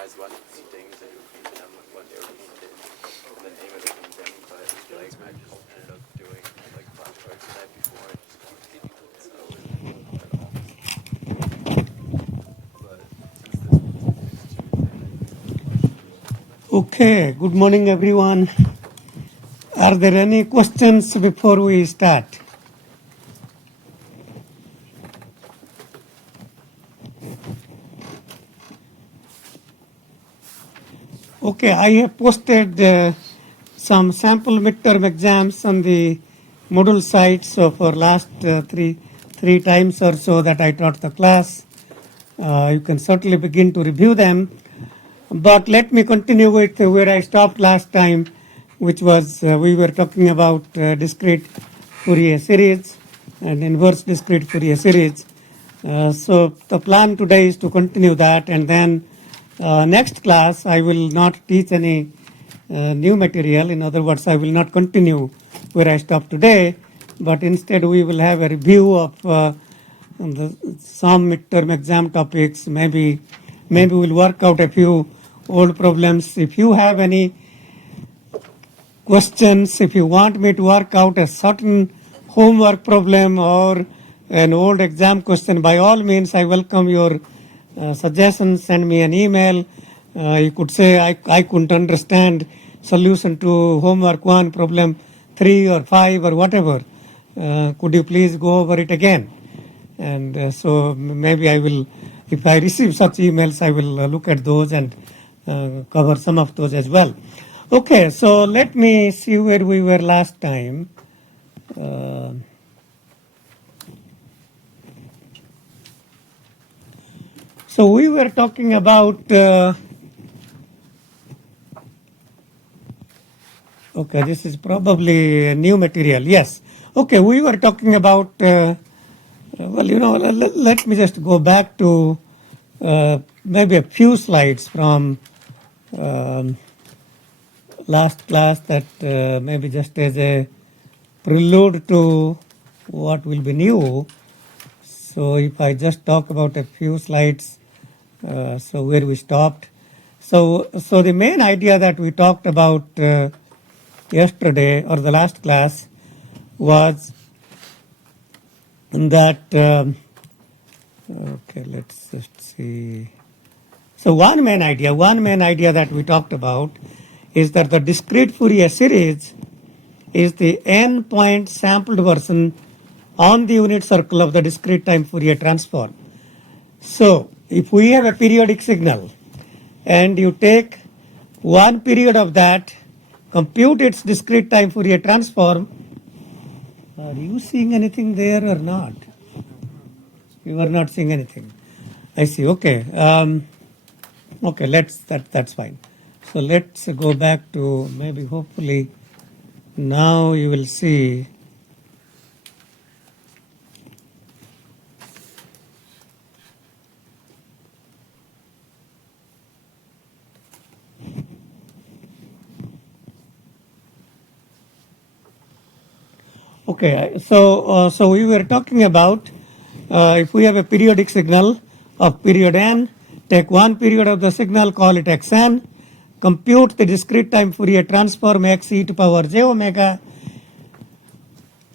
memorize what things and repeat them, what they repeated, and then aim at repeating them. But like I just ended up doing like flashcards the night before and just continued, so it wasn't at all. But since this is Tuesday, I think the questions. Okay, good morning everyone. Are there any questions before we start? Okay, I have posted some sample midterm exams on the Moodle site. So for last three times or so that I taught the class, you can certainly begin to review them. But let me continue with where I stopped last time, which was we were talking about discrete Fourier series and inverse discrete Fourier series. So the plan today is to continue that, and then next class I will not teach any new material. In other words, I will not continue where I stopped today, but instead we will have a review of some midterm exam topics. Maybe we'll work out a few old problems. If you have any questions, if you want me to work out a certain homework problem or an old exam question, by all means I welcome your suggestions. Send me an email. You could say I couldn't understand solution to homework 1, problem 3 or 5 or whatever. Could you please go over it again? And so maybe I will, if I receive such emails, I will look at those and cover some of those as well. Okay, so let me see where we were last time. So we were talking about, okay, this is probably new material, yes. Okay, we were talking about, well, you know, let me just go back to maybe a few slides from last class that maybe just as a prelude to what will be new. So if I just talk about a few slides, so where we stopped. So the main idea that we talked about yesterday or the last class was that, okay, let's just see. So one main idea that we talked about is that the discrete Fourier series is the n-point sampled version on the unit circle of the discrete time Fourier transform. So if we have a periodic signal and you take one period of that, compute its discrete time Fourier transform, are you seeing anything there or not? You are not seeing anything. I see. Okay. Okay. That's fine. So let's go back to maybe hopefully now you will see. Okay, so we were talking about if we have a periodic signal of period n, take one period of the signal, call it xn, compute the discrete time Fourier transform x e to power j omega,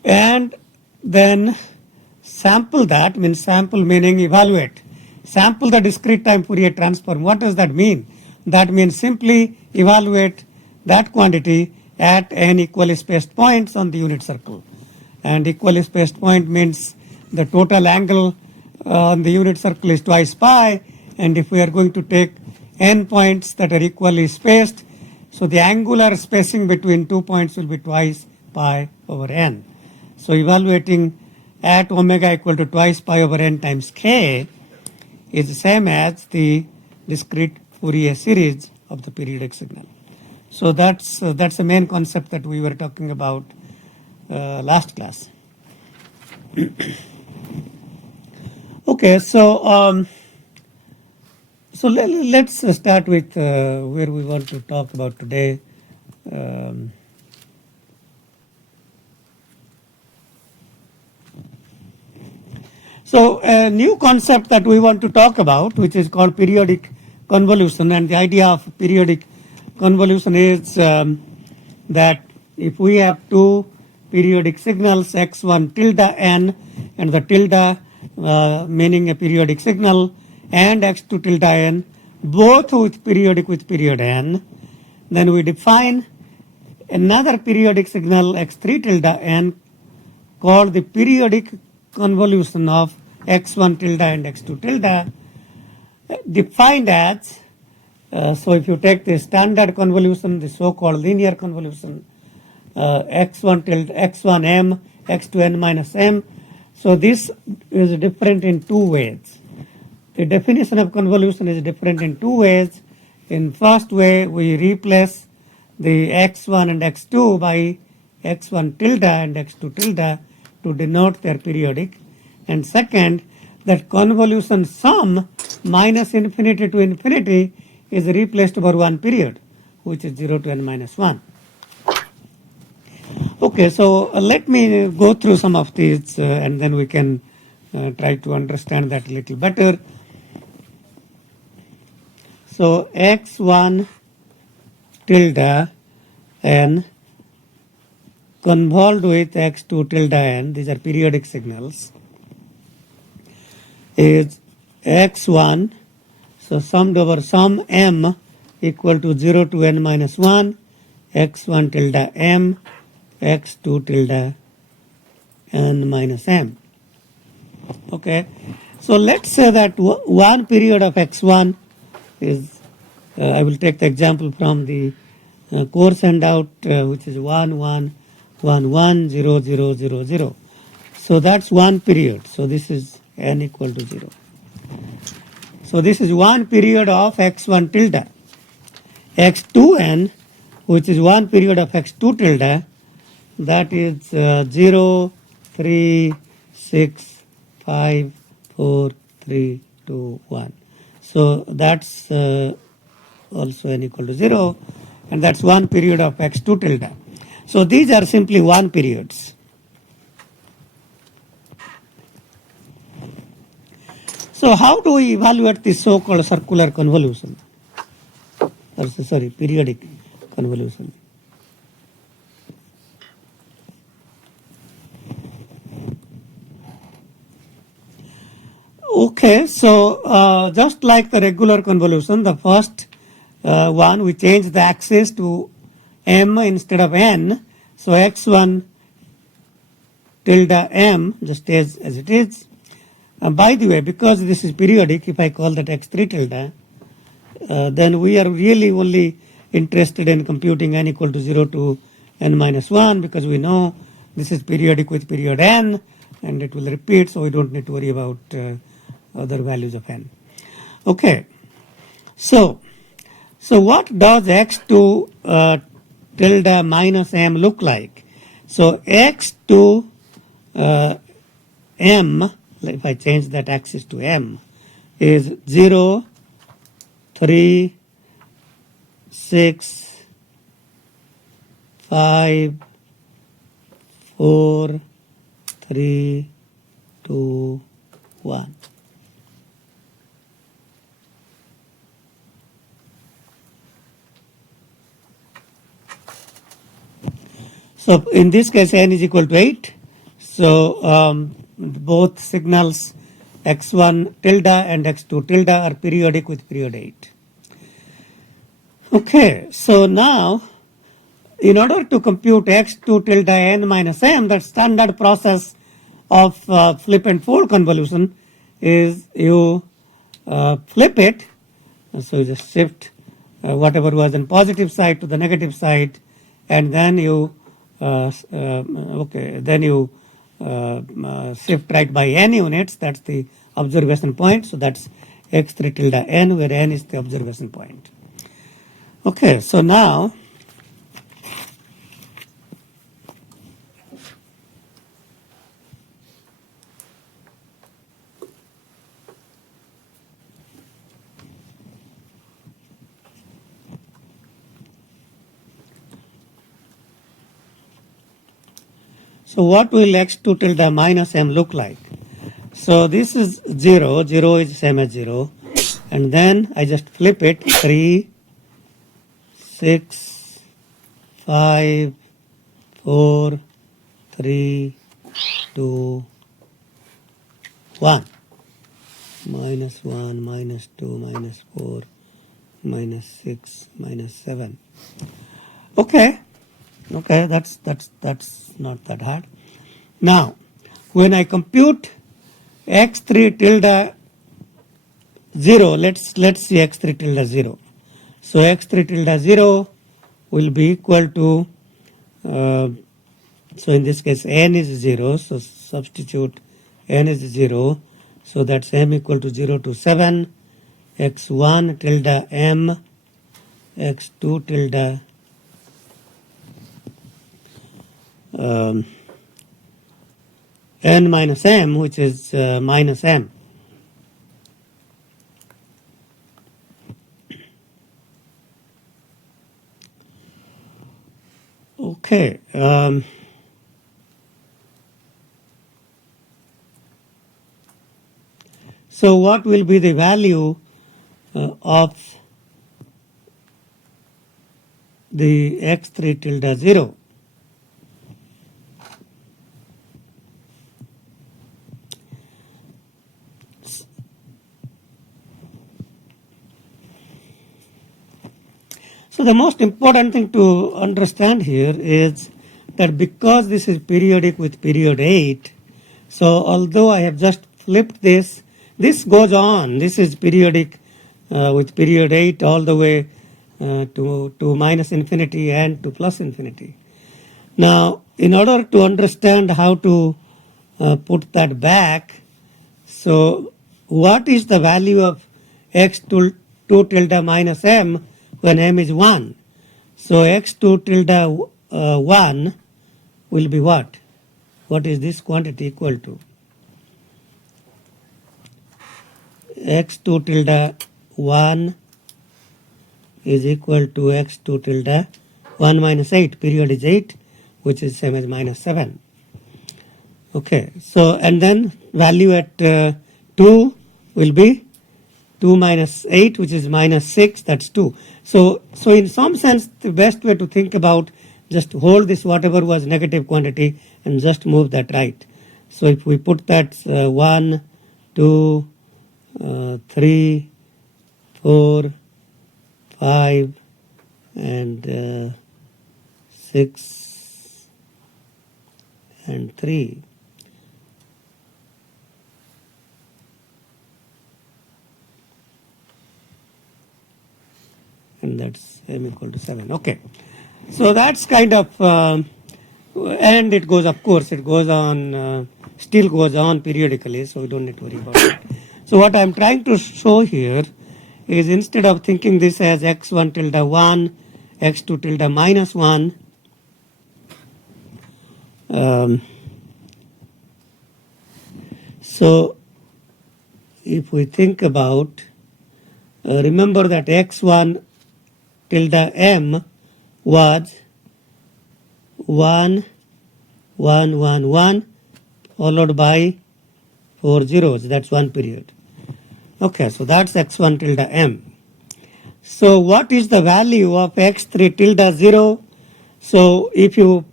and then sample that, means sample meaning evaluate. Sample the discrete time Fourier transform. What does that mean? That means simply evaluate that quantity at n equally spaced points on the unit circle. And equally spaced point means the total angle on the unit circle is twice pi, and if we are going to take n points that are equally spaced, so the angular spacing between 2 points will be twice pi over n. So evaluating at omega equal to twice pi over n times k is the same as the discrete Fourier series of the periodic signal. So that's the main concept that we were talking about last class. Okay, so let's start with where we want to talk about today. So a new concept that we want to talk about, which is called periodic convolution, and the idea of periodic convolution is that if we have two periodic signals x1 tilde n and the tilde meaning a periodic signal and x2 tilde n both with period n, then we define another periodic signal x3 tilde n called the periodic convolution of x1 tilde and x2 tilde, defined as so if you take the standard convolution, the so-called linear convolution, x1 tilde x1 m x2 n minus m. So this is different in two ways. The definition of convolution is different in two ways. In first way, we replace the x1 and x2 by x1 tilde and x2 tilde to denote their periodic. And second, that convolution sum minus infinity to infinity is replaced over one period, which is 0 to n minus 1. Okay, so let me go through some of these and then we can try to understand that a little better. So x1 tilde n convolved with x2 tilde n, these are periodic signals, is x1, so summed over sum m equal to 0 to n minus 1, x1 tilde m, x2 tilde n minus m. Okay, so let's say that one period of x1 is, I will take the example from the course handout, which is 1, 1, 1, 1, 0, 0, 0, 0. So that's one period. So this is n equal to 0. So this is one period of x1 tilde. x2n, which is one period of x2 tilde, that is 0, 3, 6, 5, 4, 3, 2, 1. So that's also n equal to 0, and that's one period of x2 tilde. So these are simply one periods. So how do we evaluate this so-called circular convolution? Or sorry, periodic convolution. Okay, so just like the regular convolution, the first one, we change the axis to m instead of n. So x1 tilde m just stays as it is. By the way, because this is periodic, if I call that x3 tilde, then we are really only interested in computing n equal to 0 to n minus 1, because we know this is periodic with period n and it will repeat, so we don't need to worry about other values of n. Okay, so what does x2 tilde minus m look like? So x2 m, if I change that axis to m, is 0, 3, 6, 5, 4, 3, 2, 1. So in this case, n is equal to 8. So both signals x1 tilde and x2 tilde are periodic with period 8. Okay, so now in order to compute x2 tilde n minus m, the standard process of flip and fold convolution is you flip it, so you just shift whatever was on positive side to the negative side, and then you shift right by n units. That's the observation point. So that's x3 tilde n, where n is the observation point. Okay, so now so what will x2 tilde minus m look like? So this is 0, 0 is same as 0, and then I just flip it 3, 6, 5, 4, 3, 2, 1. Minus 1, minus 2, minus 4, minus 6, minus 7. Okay, that's not that hard. Now, when I compute x3 tilde 0, let's see x3 tilde 0. So x3 tilde 0 will be equal to, so in this case n is 0, so substitute n is 0, so that's m equal to 0 to 7, x1 tilde m, x2 tilde n minus m, which is minus m. Okay. So what will be the value of the x3 tilde 0? So the most important thing to understand here is that because this is periodic with period 8, so although I have just flipped this, this goes on. This is periodic with period 8 all the way to minus infinity and to plus infinity. Now, in order to understand how to put that back, so what is the value of x2 tilde minus m when m is 1? So x2 tilde 1 will be what? What is this quantity equal to? x2 tilde 1 is equal to x2 tilde 1 minus 8. Period is 8, which is same as minus 7. Okay, so and then value at 2 will be 2 minus 8, which is minus 6, that's 2. So in some sense, the best way to think about, just hold this whatever was negative quantity and just move that right. So if we put that 1, 2, 3, 4, 5, and 6, and 3. And that's m equal to 7. Okay. So that's kind of, and it goes, of course, it goes on, still goes on periodically, so we don't need to worry about it. So what I'm trying to show here is instead of thinking this as x1 tilde 1, x2 tilde minus 1, so if we think about, remember that x1 tilde m was 1, 1, 1, 1, followed by 4 zeros. That's one period. Okay, so that's x1 tilde m. So what is the value of x3 tilde 0? So if you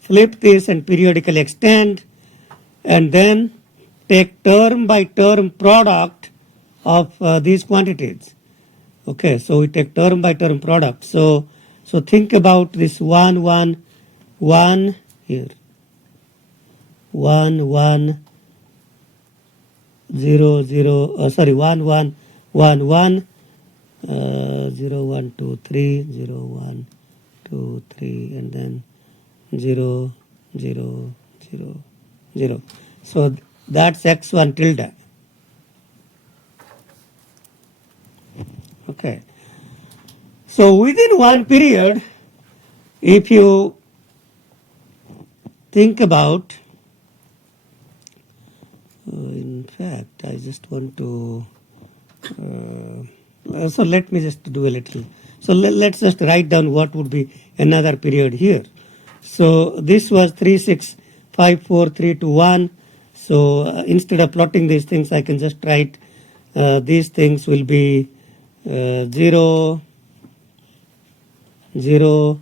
flip this and periodically extend, and then take term by term product of these quantities. Okay, so we take term by term product. So think about this 1, 1, 1 here. 1, 1, 0, 0, sorry, 1, 1, 1, 1, 0, 1, 2, 3, 0, 1, 2, 3, and then 0, 0, 0, 0. So that's x1 tilde. Okay. So within one period, if you think about, in fact, I just want to, so let me just do a little. So let's just write down what would be another period here. So this was 3, 6, 5, 4, 3, 2, 1. So instead of plotting these things, I can just write these things will be 0, 0,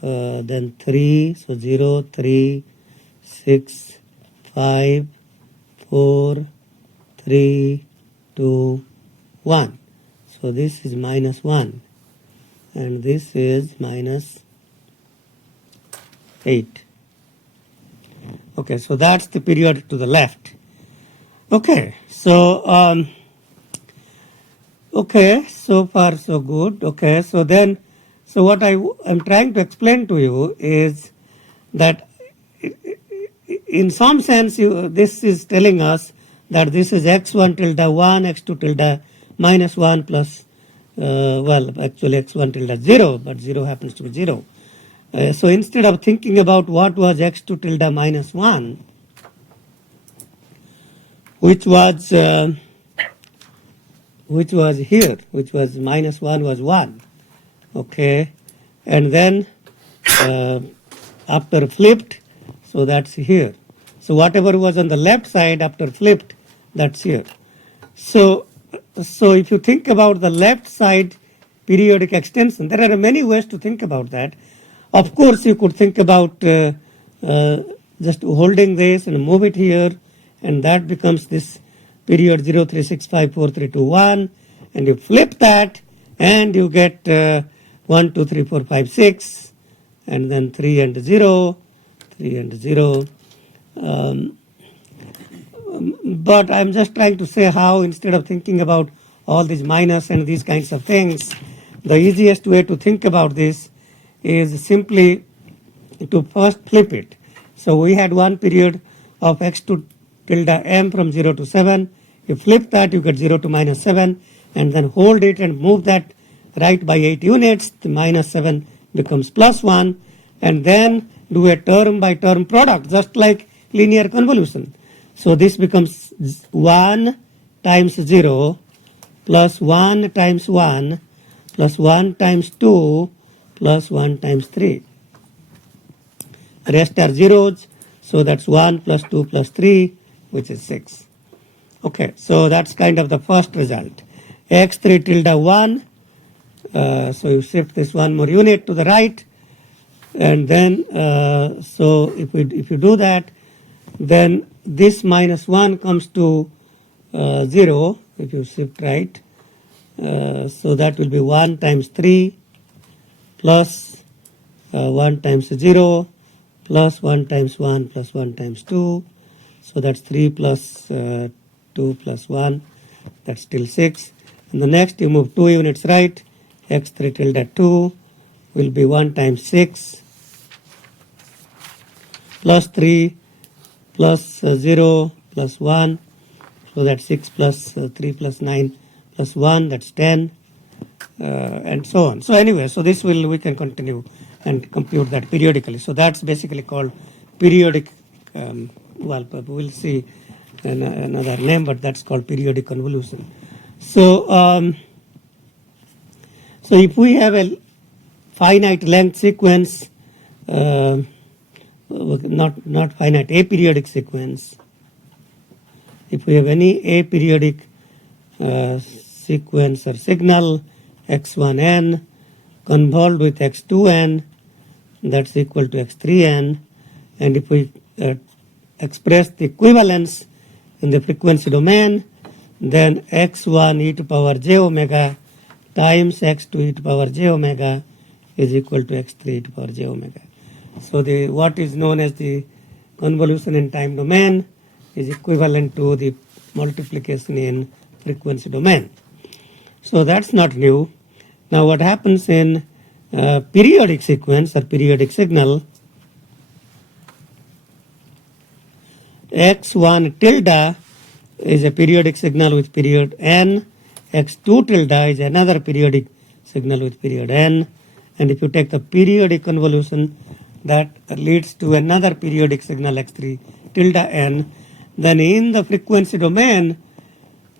then 3, so 0, 3, 6, 5, 4, 3, 2, 1. So this is minus 1 and this is minus 8. Okay, so that's the period to the left. Okay, so okay, so far so good. Okay, so then, so what I'm trying to explain to you is that in some sense this is telling us that this is x1 tilde 1, x2 tilde minus 1 plus, well, actually x1 tilde 0, but 0 happens to be 0. So instead of thinking about what was x2 tilde minus 1, which was here, which was minus 1 was 1, okay, and then after flipped, so that's here. So whatever was on the left side after flipped, that's here. So if you think about the left side periodic extension, there are many ways to think about that. Of course, you could think about just holding this and move it here, and that becomes this period 0, 3, 6, 5, 4, 3, 2, 1, and you flip that, and you get 1, 2, 3, 4, 5, 6, and then 3 and 0, 3 and 0. But I'm just trying to say how, instead of thinking about all these minus and these kinds of things, the easiest way to think about this is simply to first flip it. So we had one period of x2 tilde m from 0 to 7. You flip that, you get 0 to minus 7, and then hold it and move that right by 8 units. The minus 7 becomes plus 1, and then do a term by term product, just like linear convolution. So this becomes 1 times 0 plus 1 times 1 plus 1 times 2 plus 1 times 3. Rest are zeros, so that's 1 plus 2 plus 3, which is 6. Okay, so that's kind of the first result. x3 tilde 1, so you shift this one more unit to the right, and then so if you do that, then this minus 1 comes to 0 if you shift right. So that will be 1 times 3 plus 1 times 0 plus 1 times 1 plus 1 times 2. So that's 3 plus 2 plus 1. That's still 6. And the next you move 2 units right. x3 tilde 2 will be 1 times 6 plus 3 plus 0 plus 1. So that's 6 plus 3 plus 9 plus 1, that's 10, and so on. So anyway, so this we can continue and compute that periodically. So that's basically called periodic, well, we'll see another name, but that's called periodic convolution. So, so if we have a finite length sequence, not finite, aperiodic sequence, if we have any aperiodic sequence or signal x1n convolved with x2n, that's equal to x3n, and if we express the equivalence in the frequency domain, then x1 e to power j omega times x2 e to power j omega is equal to x3 e to power j omega. So the what is known as the convolution in time domain is equivalent to the multiplication in frequency domain. So that's not new. Now what happens in periodic sequence or periodic signal, x1 tilde is a periodic signal with period n, x2 tilde is another periodic signal with period n, and if you take the periodic convolution, that leads to another periodic signal x3 tilde n, then in the frequency domain,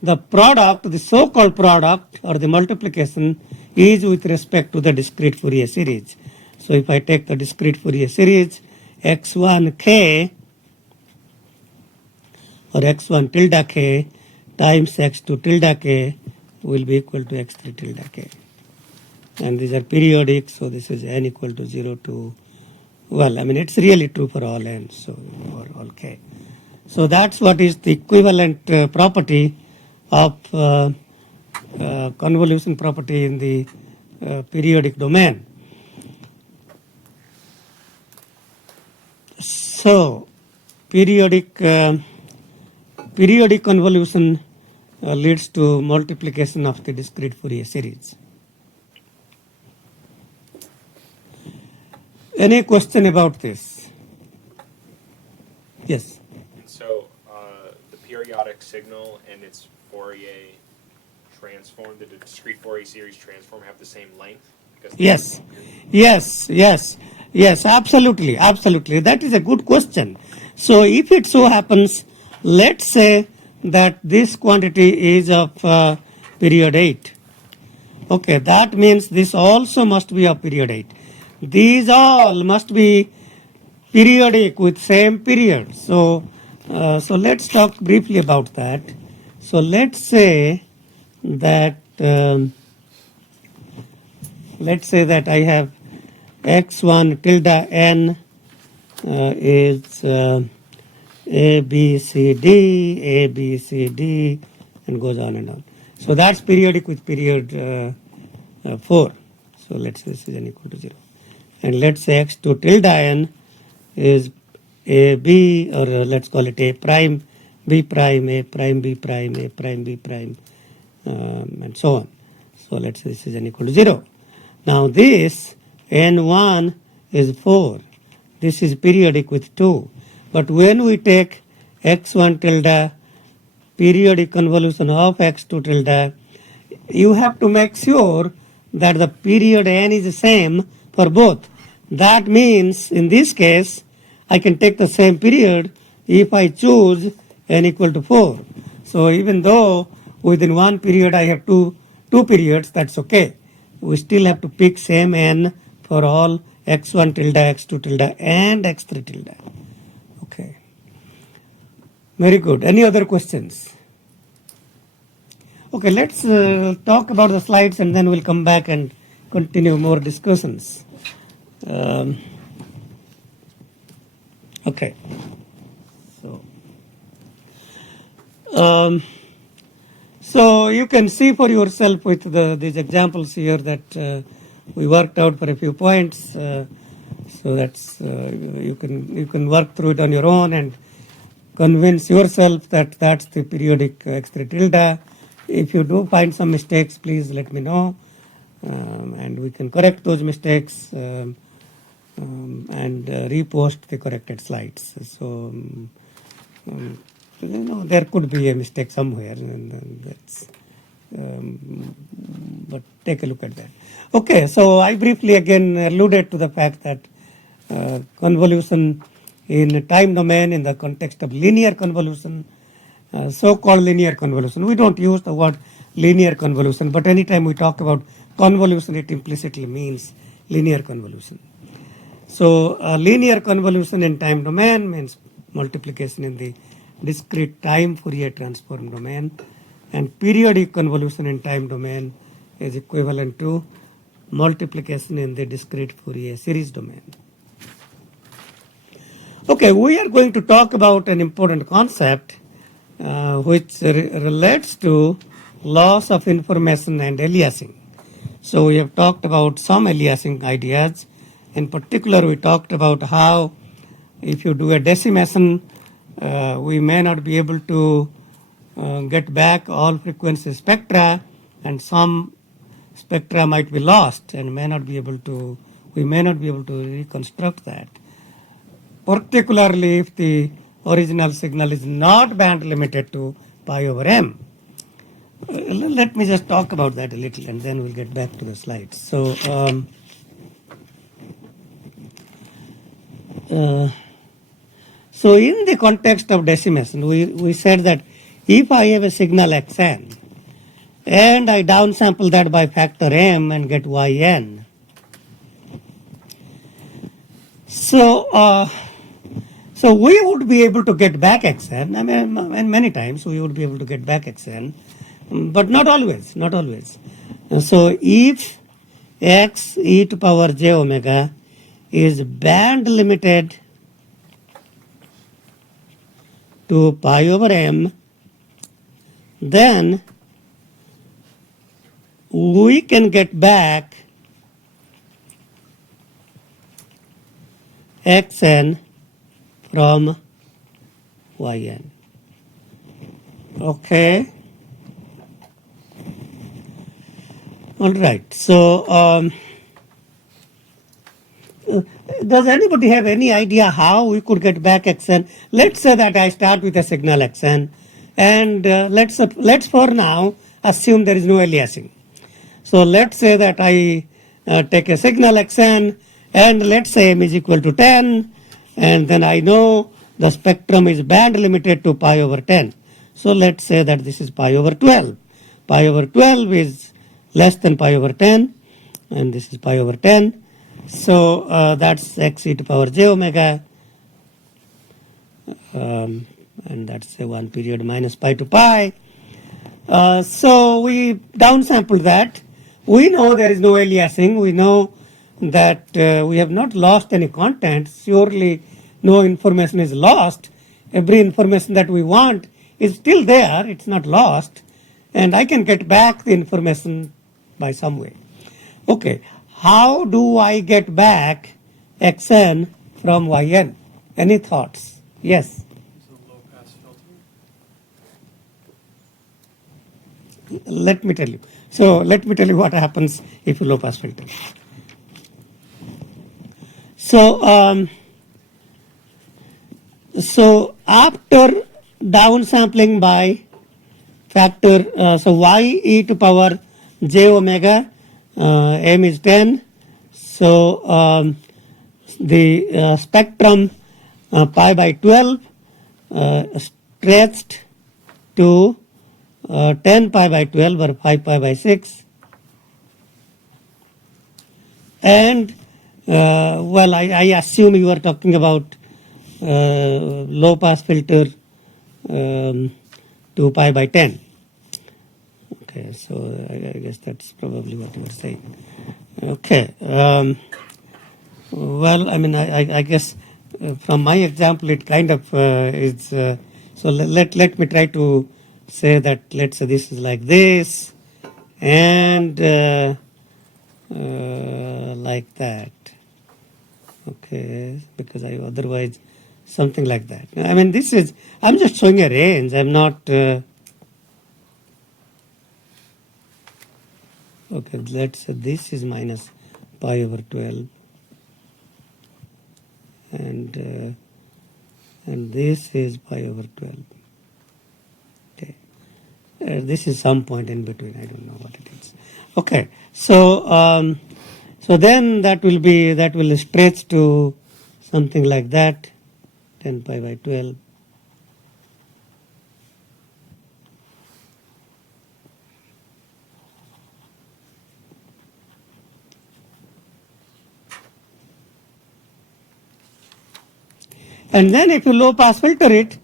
the product, the so-called product or the multiplication is with respect to the discrete Fourier series. So if I take the discrete Fourier series, x1 k or x1 tilde k times x2 tilde k will be equal to x3 tilde k. And these are periodic, so this is n equal to 0 to, well, I mean, it's really true for all n, so for all k. So that's what is the equivalent property of convolution property in the periodic domain. So periodic convolution leads to multiplication of the discrete Fourier series. Any question about this? Yes. So the periodic signal and its Fourier transform, the discrete Fourier series transform, have the same length? Because Yes, absolutely. That is a good question. So if it so happens, let's say that this quantity is of period 8. Okay, that means this also must be of period 8. These all must be periodic with same period. So let's talk briefly about that. So let's say that I have x1 tilde n is a, b, c, d, and goes on and on. So that's periodic with period 4. So let's say this is n equal to 0. And let's say x2 tilde n is a, b, or let's call it a prime, b prime, a prime, b prime, a prime, b prime, and so on. So let's say this is n equal to 0. Now this n1 is 4. This is periodic with 2. But when we take x1 tilde periodic convolution of x2 tilde, you have to make sure that the period n is the same for both. That means in this case I can take the same period if I choose n equal to 4. So even though within one period I have two periods, that's okay. We still have to pick same n for all x1 tilde, x2 tilde, and x3 tilde. Okay. Very good. Any other questions? Okay, let's talk about the slides and then we'll come back and continue more discussions. Okay. So you can see for yourself with these examples here that we worked out for a few points. So that's you can work through it on your own and convince yourself that that's the periodic x3 tilde. If you do find some mistakes, please let me know, and we can correct those mistakes and repost the corrected slides. So there could be a mistake somewhere, and that's, but take a look at that. Okay, so I briefly again alluded to the fact that convolution in time domain in the context of linear convolution, so-called linear convolution. We don't use the word linear convolution, but anytime we talk about convolution, it implicitly means linear convolution. So linear convolution in time domain means multiplication in the discrete time Fourier transform domain, and periodic convolution in time domain is equivalent to multiplication in the discrete Fourier series domain. Okay, we are going to talk about an important concept which relates to loss of information and aliasing. So we have talked about some aliasing ideas. In particular, we talked about how if you do a decimation, we may not be able to get back all frequency spectra, and some spectra might be lost and we may not be able to reconstruct that. Particularly if the original signal is not band limited to pi over m. Let me just talk about that a little and then we'll get back to the slides. So in the context of decimation, we said that if I have a signal xn and I downsample that by factor m and get yn. So So we would be able to get back xn. I mean, many times we would be able to get back xn, but not always, not always. So if x e to power j omega is band limited to pi over m, then we can get back xn from yn. Okay. All right. So, does anybody have any idea how we could get back xn? Let's say that I start with a signal xn, and let's for now assume there is no aliasing. So let's say that I take a signal xn, and let's say m is equal to 10, and then I know the spectrum is band limited to pi over 10. So let's say that this is pi over 12. Pi over 12 is less than pi over 10, and this is pi over 10. So that's x e to power j omega, and that's a 1 period minus pi to pi. So we downsampled that. We know there is no aliasing. We know that we have not lost any content. Surely no information is lost. Every information that we want is still there. It's not lost. And I can get back the information by some way. Okay. How do I get back xn from yn? Any thoughts? Yes. Let me tell you. So let me tell you what happens if you low pass filter. So so after downsampling by factor, so y e to power j omega, m is 10. So the spectrum pi by 12 stretched to 10 pi by 12 or 5 pi by 6. And well, I assume you are talking about low pass filter 2 pi by 10. Okay, so I guess that's probably what you were saying. Okay. Well, I mean, I guess from my example, it kind of is. So let me try to say that. Let's say this is like this, and like that. Okay, because I otherwise something like that. I mean, this is. I'm just showing a range. I'm not. Okay, let's say this is minus pi over 12, and this is pi over 12. Okay, this is some point in between. I don't know what it is. Okay, so so then that will stretch to something like that, 10 pi by 12. And then if you low pass filter it,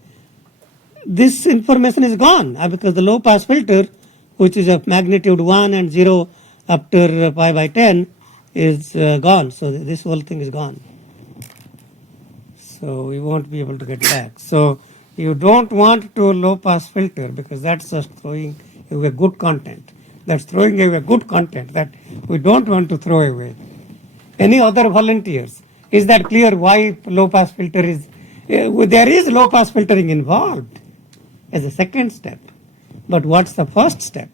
this information is gone because the low pass filter, which is of magnitude 1 and 0 up to pi by 10, is gone. So this whole thing is gone. So we won't be able to get back. So you don't want to low pass filter because that's just throwing away good content. That's throwing away good content that we don't want to throw away. Any other volunteers? Is that clear why low pass filter is? There is low pass filtering involved as a second step. But what's the first step?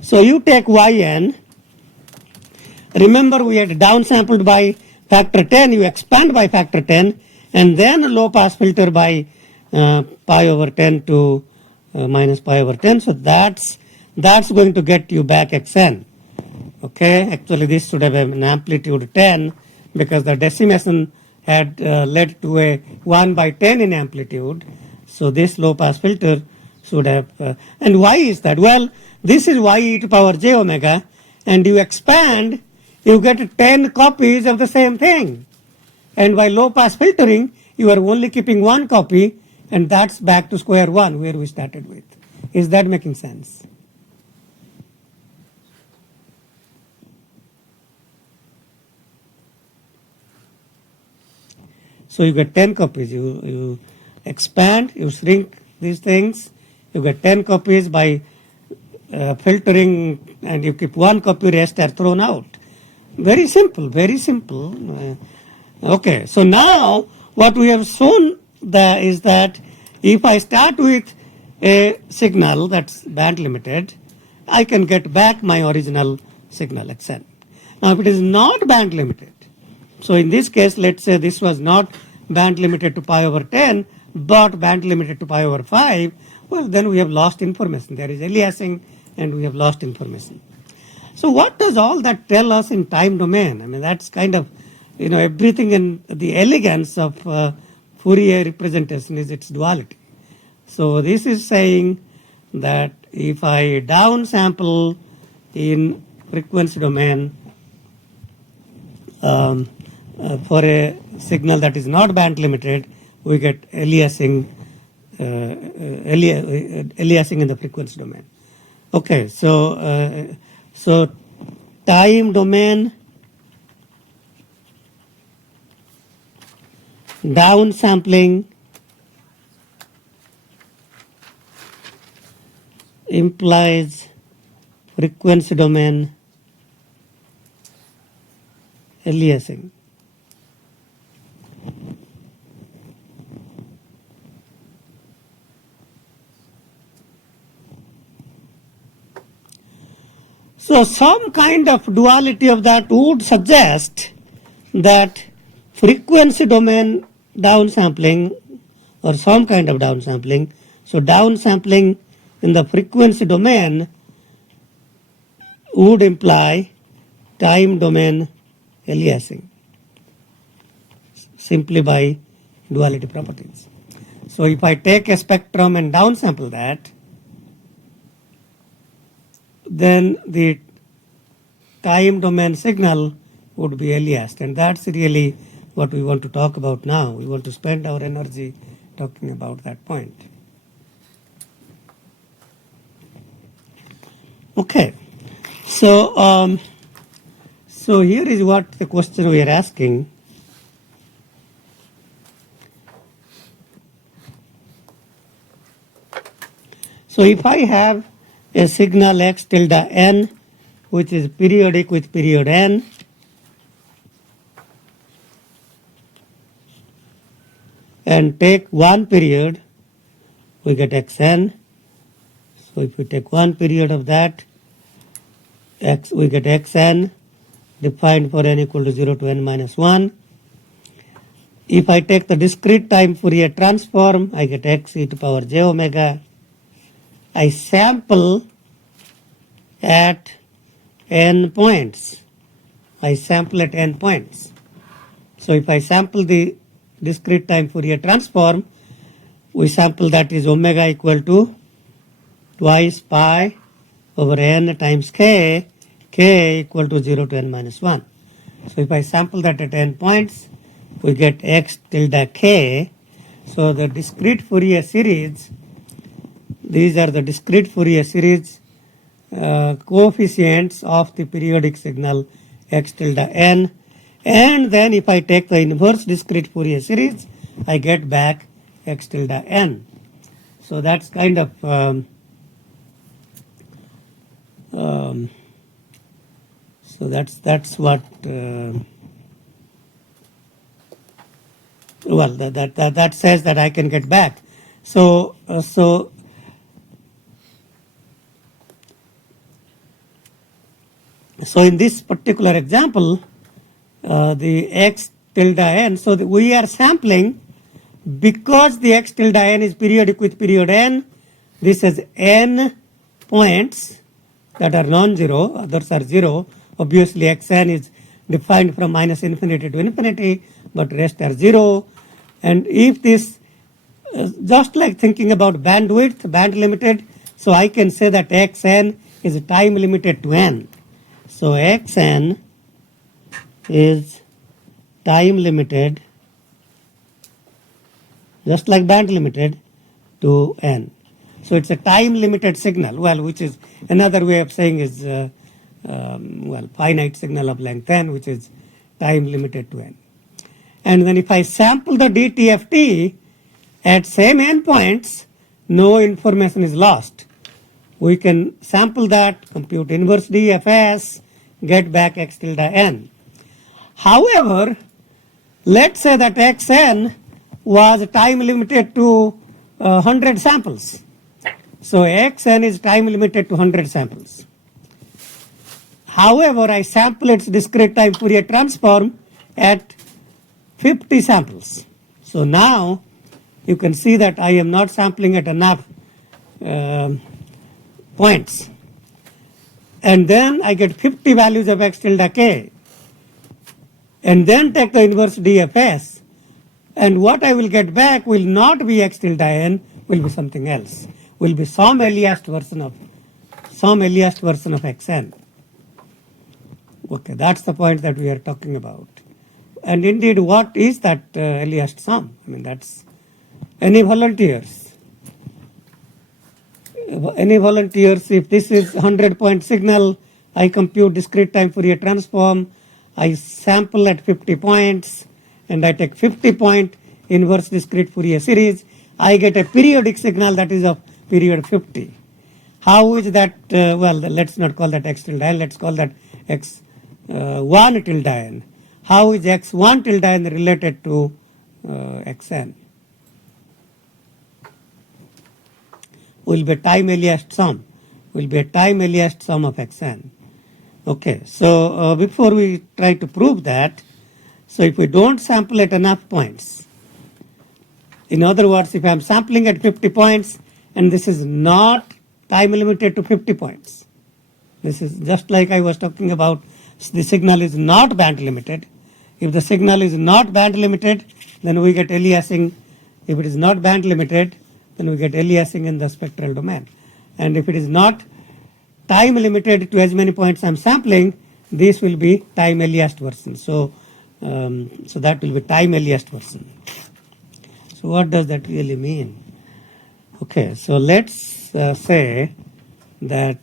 So you take yn. Remember we had downsampled by factor 10. You expand by factor 10 and then low pass filter by pi over 10 to minus pi over 10. So that's going to get you back xn. Okay, actually this should have an amplitude 10 because the decimation had led to a 1 by 10 in amplitude. So this low pass filter should have, and why is that? Well, this is y e to power j omega, and you expand, you get 10 copies of the same thing. And by low pass filtering, you are only keeping one copy, and that's back to square one where we started with. Is that making sense? So you get 10 copies. You expand, you shrink these things, you get 10 copies by filtering, and you keep one copy, rest are thrown out. Very simple, very simple. Okay, so now what we have shown is that if I start with a signal that's band limited, I can get back my original signal xn. Now if it is not band limited, so in this case, let's say this was not band limited to pi over 10, but band limited to pi over 5, well, then we have lost information. There is aliasing, and we have lost information. So what does all that tell us in time domain? I mean, that's kind of, everything in the elegance of Fourier representation is its duality. So this is saying that if I downsample in frequency domain for a signal that is not band limited, we get aliasing in the frequency domain. Okay, so time domain downsampling implies frequency domain aliasing. So some kind of duality of that would suggest that frequency domain downsampling, or some kind of downsampling, so downsampling in the frequency domain would imply time domain aliasing simply by duality properties. So if I take a spectrum and downsample that, then the time domain signal would be aliased, and that's really what we want to talk about now. We want to spend our energy talking about that point. Okay, so here is what the question we are asking. So if I have a signal x tilde n, which is periodic with period n, and take one period, we get xn. So if we take one period of that, we get xn defined for n equal to 0 to n minus 1. If I take the discrete time Fourier transform, I get x e to power j omega. I sample at n points. I sample at n points. So if I sample the discrete time Fourier transform, we sample that is omega equal to twice pi over n times k equal to 0 to n minus 1. So if I sample that at n points, we get x tilde k. So the discrete Fourier series, these are the discrete Fourier series coefficients of the periodic signal x tilde n. And then if I take the inverse discrete Fourier series, I get back x tilde n. So that's kind of so that's what that says that I can get back. So in this particular example, the x tilde n, so we are sampling because the x tilde n is periodic with period n. This has n points that are non-zero, others are zero. Obviously xn is defined from minus infinity to infinity, but rest are zero. And if this, just like thinking about bandwidth, band limited, so I can say that xn is time limited to n. So xn is time limited, just like band limited, to n. So it's a time limited signal, well, which is another way of saying is finite signal of length n, which is time limited to n. And then if I sample the DTFT at same endpoints, no information is lost. We can sample that, compute inverse DFS, get back x tilde n. However, let's say that xn was time limited to 100 samples. So xn is time limited to 100 samples. However, I sample its discrete time Fourier transform at 50 samples. So now you can see that I am not sampling at enough points. And then I get 50 values of x tilde k. And then take the inverse DFS. And what I will get back will not be x tilde n, will be something else. Will be some earliest version of xn. Okay, that's the point that we are talking about. And indeed, what is that earliest sum? I mean, that's any volunteers? Any volunteers? If this is 100-point signal, I compute discrete time Fourier transform. I sample at 50 points, and I take 50-point inverse discrete Fourier series. I get a periodic signal that is of period 50. How is that? Well, let's not call that x tilde n. Let's call that x1 tilde n. How is x1 tilde n related to xn? Will be time earliest sum. Will be a time earliest sum of xn. Okay, so before we try to prove that, so if we don't sample at enough points, in other words, if I am sampling at 50 points and this is not time limited to 50 points, this is just like I was talking about, the signal is not band limited. If the signal is not band limited, then we get aliasing. If it is not band limited, then we get aliasing in the spectral domain. And if it is not time limited to as many points I am sampling, this will be time earliest version. So that will be time earliest version. So what does that really mean? Okay, so let's say that.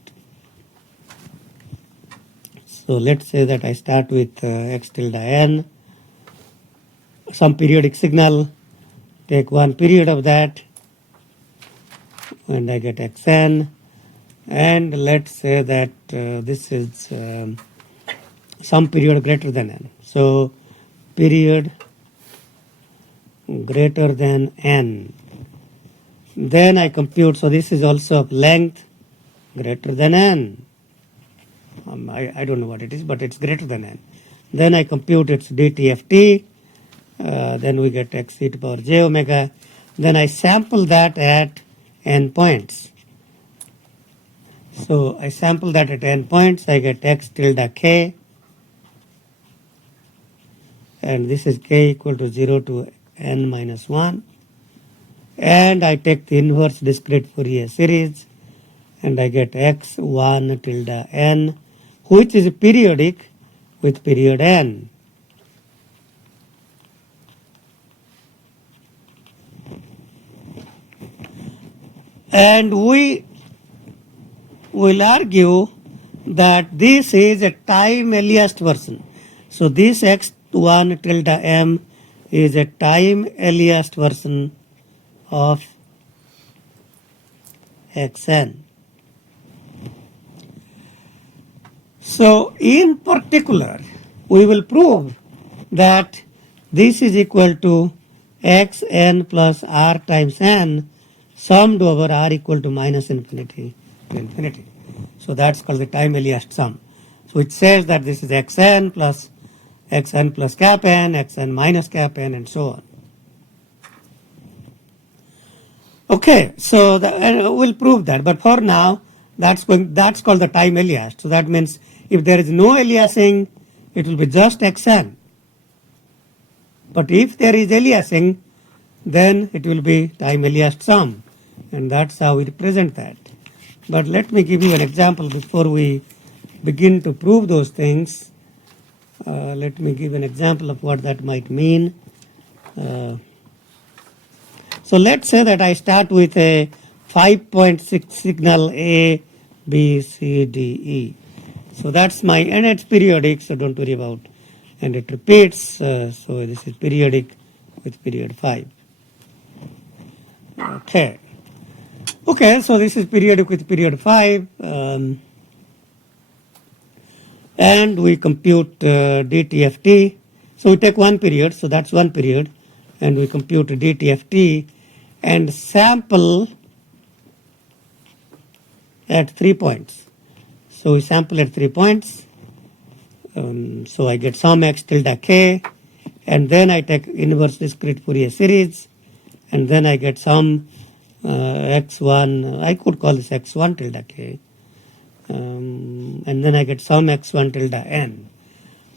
So let's say that I start with x tilde n, some periodic signal, take one period of that, and I get xn. And let's say that this is some period greater than n. So period greater than n. Then I compute, so this is also of length greater than n. I don't know what it is, but it's greater than n. Then I compute its DTFT. Then we get x e to power j omega. Then I sample that at n points. So I sample that at n points. I get x tilde k. And this is k equal to 0 to n minus 1. And I take the inverse discrete Fourier series. And I get x1 tilde n, which is periodic with period n. And we will argue that this is a time earliest version. So this x1 tilde m is a time earliest version of xn. So in particular, we will prove that this is equal to xn plus r times n summed over r equal to minus infinity to infinity. So that's called the time earliest sum. So it says that this is xn plus cap n, xn minus cap n, and so on. Okay, so we'll prove that. But for now, that's called the time earliest. So that means if there is no aliasing, it will be just xn. But if there is aliasing, then it will be time earliest sum. And that's how we represent that. But let me give you an example before we begin to prove those things, let me give an example of what that might mean. So let's say that I start with a 5.6 signal A, B, C, D, E. So that's my, and it's periodic, so don't worry about. And it repeats, so this is periodic with period 5. Okay. Okay, so this is periodic with period 5. And we compute DTFT. So we take one period, so that's one period, and we compute DTFT and sample at 3 points. So we sample at 3 points. So I get sum x tilde k, and then I take inverse discrete Fourier series, and then I get sum x1, I could call this x1 tilde k, and then I get sum x1 tilde n,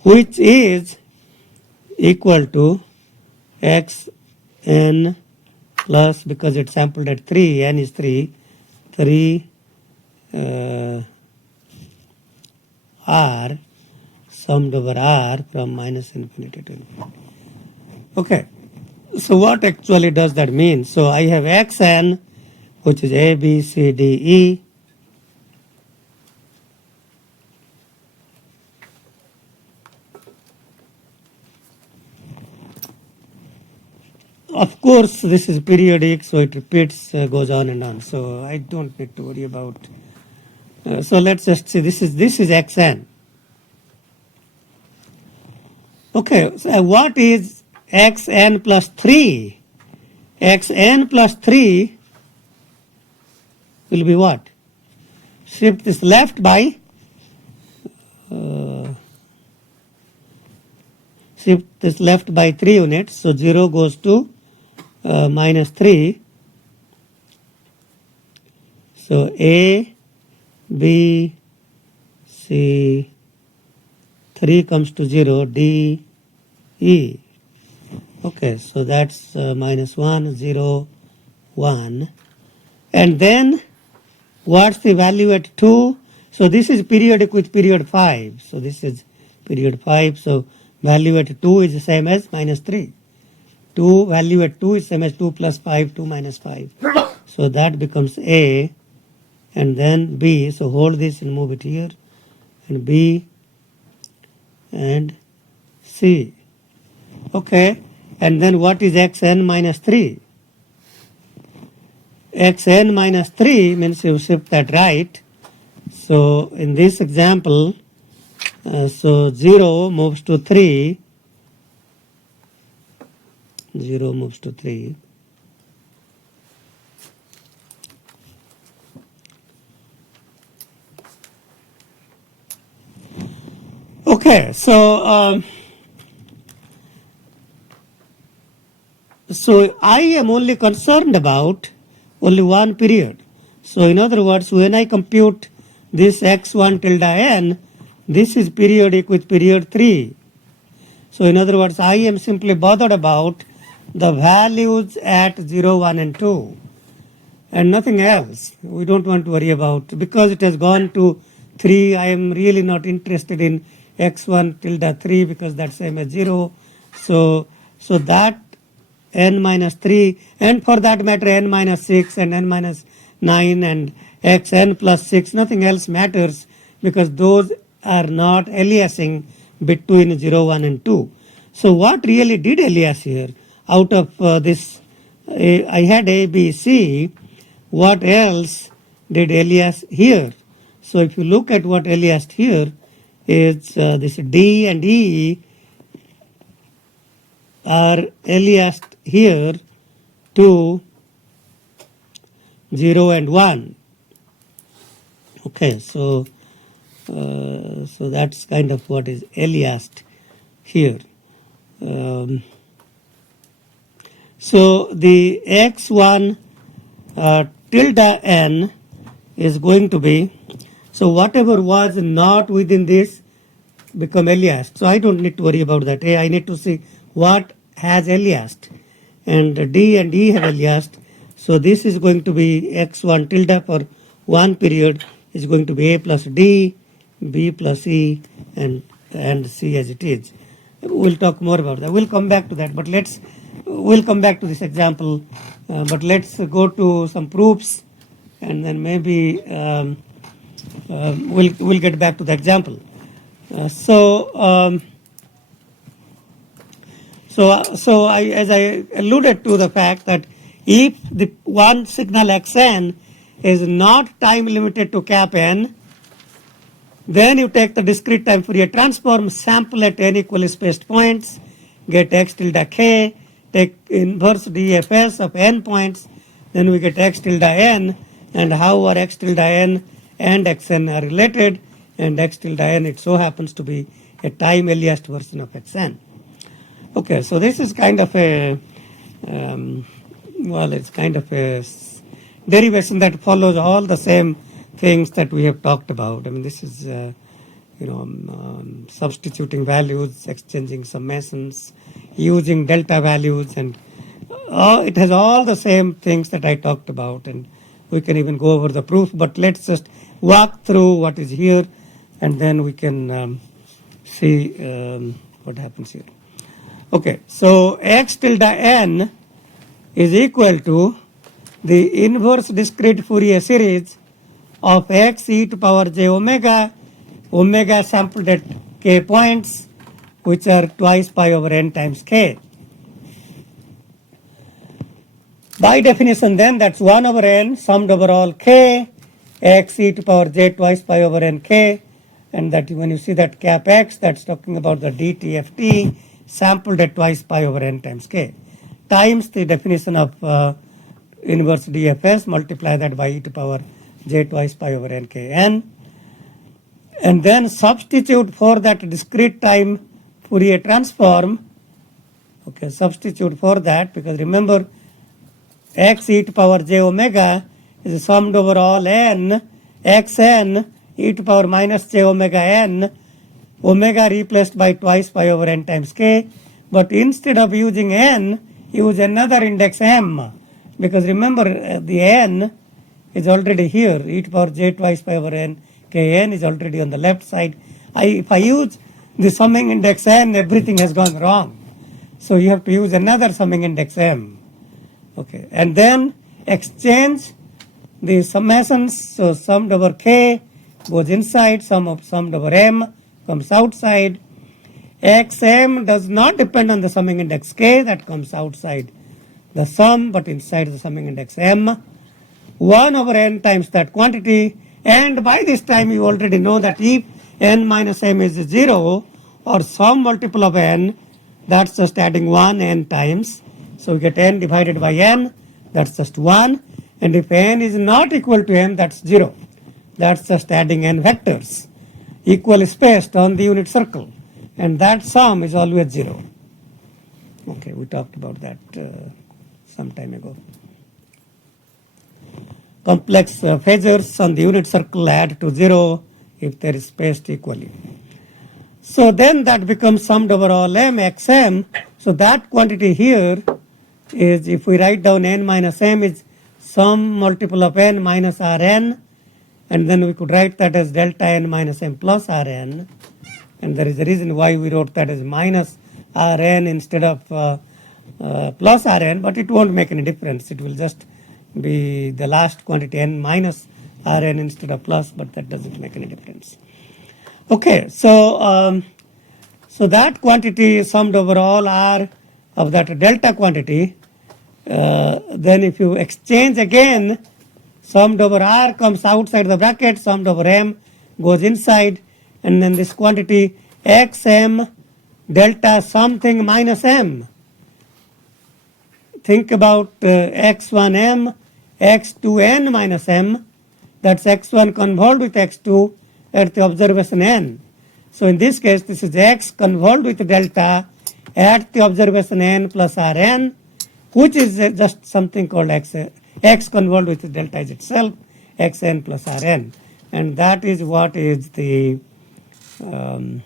which is equal to xn plus, because it's sampled at 3, n is 3 r summed over r from minus infinity to infinity. Okay, so what actually does that mean? So I have xn, which is A, B, C, D, E. Of course, this is periodic, so it repeats, goes on and on. So I don't need to worry about. So let's just see. This is xn. Okay. So what is xn plus 3? Xn plus 3 will be what? Shift this left by. Shift this left by 3 units. So 0 goes to minus 3. So A, B, C, 3 comes to 0, D, E. Okay, so that's minus 1, 0, 1. And then what's the value at 2? So this is periodic with period 5. So this is period 5. So value at 2 is the same as minus 3. 2 value at 2 is same as 2 plus 5, 2 minus 5. So that becomes A, and then B. So hold this and move it here, and B and C. Okay, and then what is xn minus 3? Xn minus 3 means you shift that right. So in this example, so 0 moves to 3. 0 moves to 3. Okay, so so I am only concerned about only one period. So in other words, when I compute this x1 tilde n, this is periodic with period 3. So in other words, I am simply bothered about the values at 0, 1 and 2 and nothing else. We don't want to worry about, because it has gone to 3, I am really not interested in x1 tilde 3 because that's same as 0. So that n minus 3, and for that matter n minus 6 and n minus 9 and xn plus 6, nothing else matters because those are not aliasing between 0, 1 and 2. So what really did alias here? Out of this, I had A, B, C. What else did alias here? So if you look at what aliased here, is this D and E are aliased here to 0 and 1. Okay, so that's kind of what is aliased here. So the x1 tilde n is going to be, so whatever was not within this become aliased. So I don't need to worry about that. I need to see what has aliased. And D and E have aliased. So this is going to be x1 tilde for one period is going to be A plus D, B plus E and C as it is. We'll talk more about that. We'll come back to that, but we'll come back to this example, but let's go to some proofs, and then maybe we'll get back to the example. So as I alluded to the fact that if the one signal xn is not time limited to cap n, then you take the discrete time Fourier transform, sample at n equally spaced points, get x tilde k, take inverse DFS of n points, then we get x tilde n, and how are x tilde n and xn are related, and x tilde n, it so happens to be a time Eliased version of xn. Okay, so this is kind of a, it's kind of a derivation that follows all the same things that we have talked about. I mean, this is, substituting values, exchanging summations, using delta values, and it has all the same things that I talked about, and we can even go over the proof, but let's just walk through what is here, and then we can see what happens here. Okay, so x tilde n is equal to the inverse discrete Fourier series of x e to power j omega, omega sampled at k points, which are twice pi over n times k. By definition then, that's 1 over n summed over all k, x e to power j twice pi over n k, and that when you see that cap x, that's talking about the dtft sampled at twice pi over n times k, times the definition of inverse DFS, multiply that by e to power j twice pi over n k n, and then substitute for that discrete time Fourier transform. Okay, substitute for that, because remember x e to power j omega is summed over all n, xn e to power minus j omega n, omega replaced by twice pi over n times k, but instead of using n, use another index m, because remember the n is already here, e to power j twice pi over n k n is already on the left side. If I use the summing index n, everything has gone wrong. So you have to use another summing index m. Okay, and then exchange the summations, so summed over k goes inside, summed over m comes outside. xm does not depend on the summing index k, that comes outside the sum, but inside the summing index m. 1 over n times that quantity, and by this time you already know that if n minus m is 0 or some multiple of n, that's just adding 1 n times. So we get n divided by n, that's just 1, and if n is not equal to n, that's 0. That's just adding n vectors equally spaced on the unit circle, and that sum is always 0. Okay, we talked about that some time ago. Complex phasors on the unit circle add to 0 if they are spaced equally. So then that becomes summed over all m xm. So that quantity here is, if we write down n minus m, is some multiple of n minus rn, and then we could write that as delta n minus m plus rn, and there is a reason why we wrote that as minus rn instead of plus rn, but it won't make any difference. It will just be the last quantity n minus rn instead of plus, but that doesn't make any difference. Okay, so so that quantity is summed over all r of that delta quantity. Then if you exchange again, summed over r comes outside the bracket, summed over m goes inside, and then this quantity xm delta something minus m. Think about x1m, x2n minus m, that's x1 convolved with x2 at the observation n. So in this case, this is x convolved with delta at the observation n plus rn, which is just something called x convolved with delta is itself, xn plus rn. And that is what is the time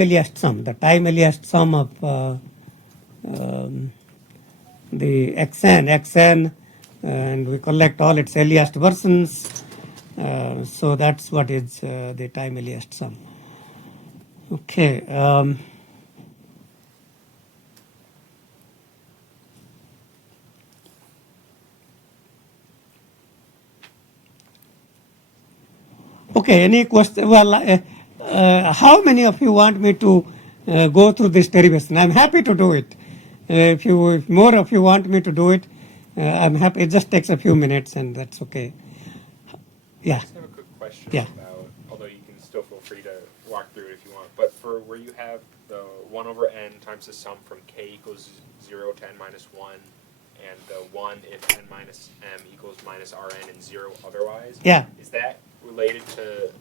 Eliased sum, the time Eliased sum of the xn, and we collect all its Eliased versions, So that's what is the time earliest sum. Okay. Okay, any question? Well, how many of you want me to go through this derivation? I'm happy to do it. If more of you want me to do it, I'm happy. It just takes a few minutes, and that's okay. Yeah. I just have a quick question Yeah. about, although you can still feel free to walk through it if you want, but for where you have the 1 over n times the sum from k equals 0 to n minus 1, and the 1 if n minus m equals minus rn and 0 otherwise, Yeah. is that related to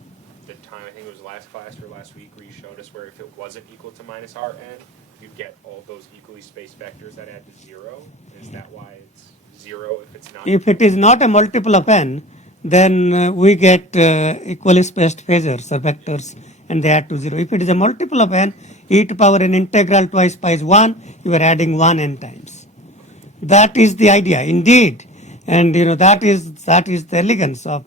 the time, I think it was last class or last week, where you showed us where if it wasn't equal to minus rn, you'd get all those equally spaced vectors that add to 0? Is that why it's 0 if it's not? If it is not a multiple of n, then we get equally spaced phasors or vectors, and they add to 0. If it is a multiple of n, e to power n integral twice pi is 1, you are adding 1 n times. That is the idea, indeed. And that is the elegance of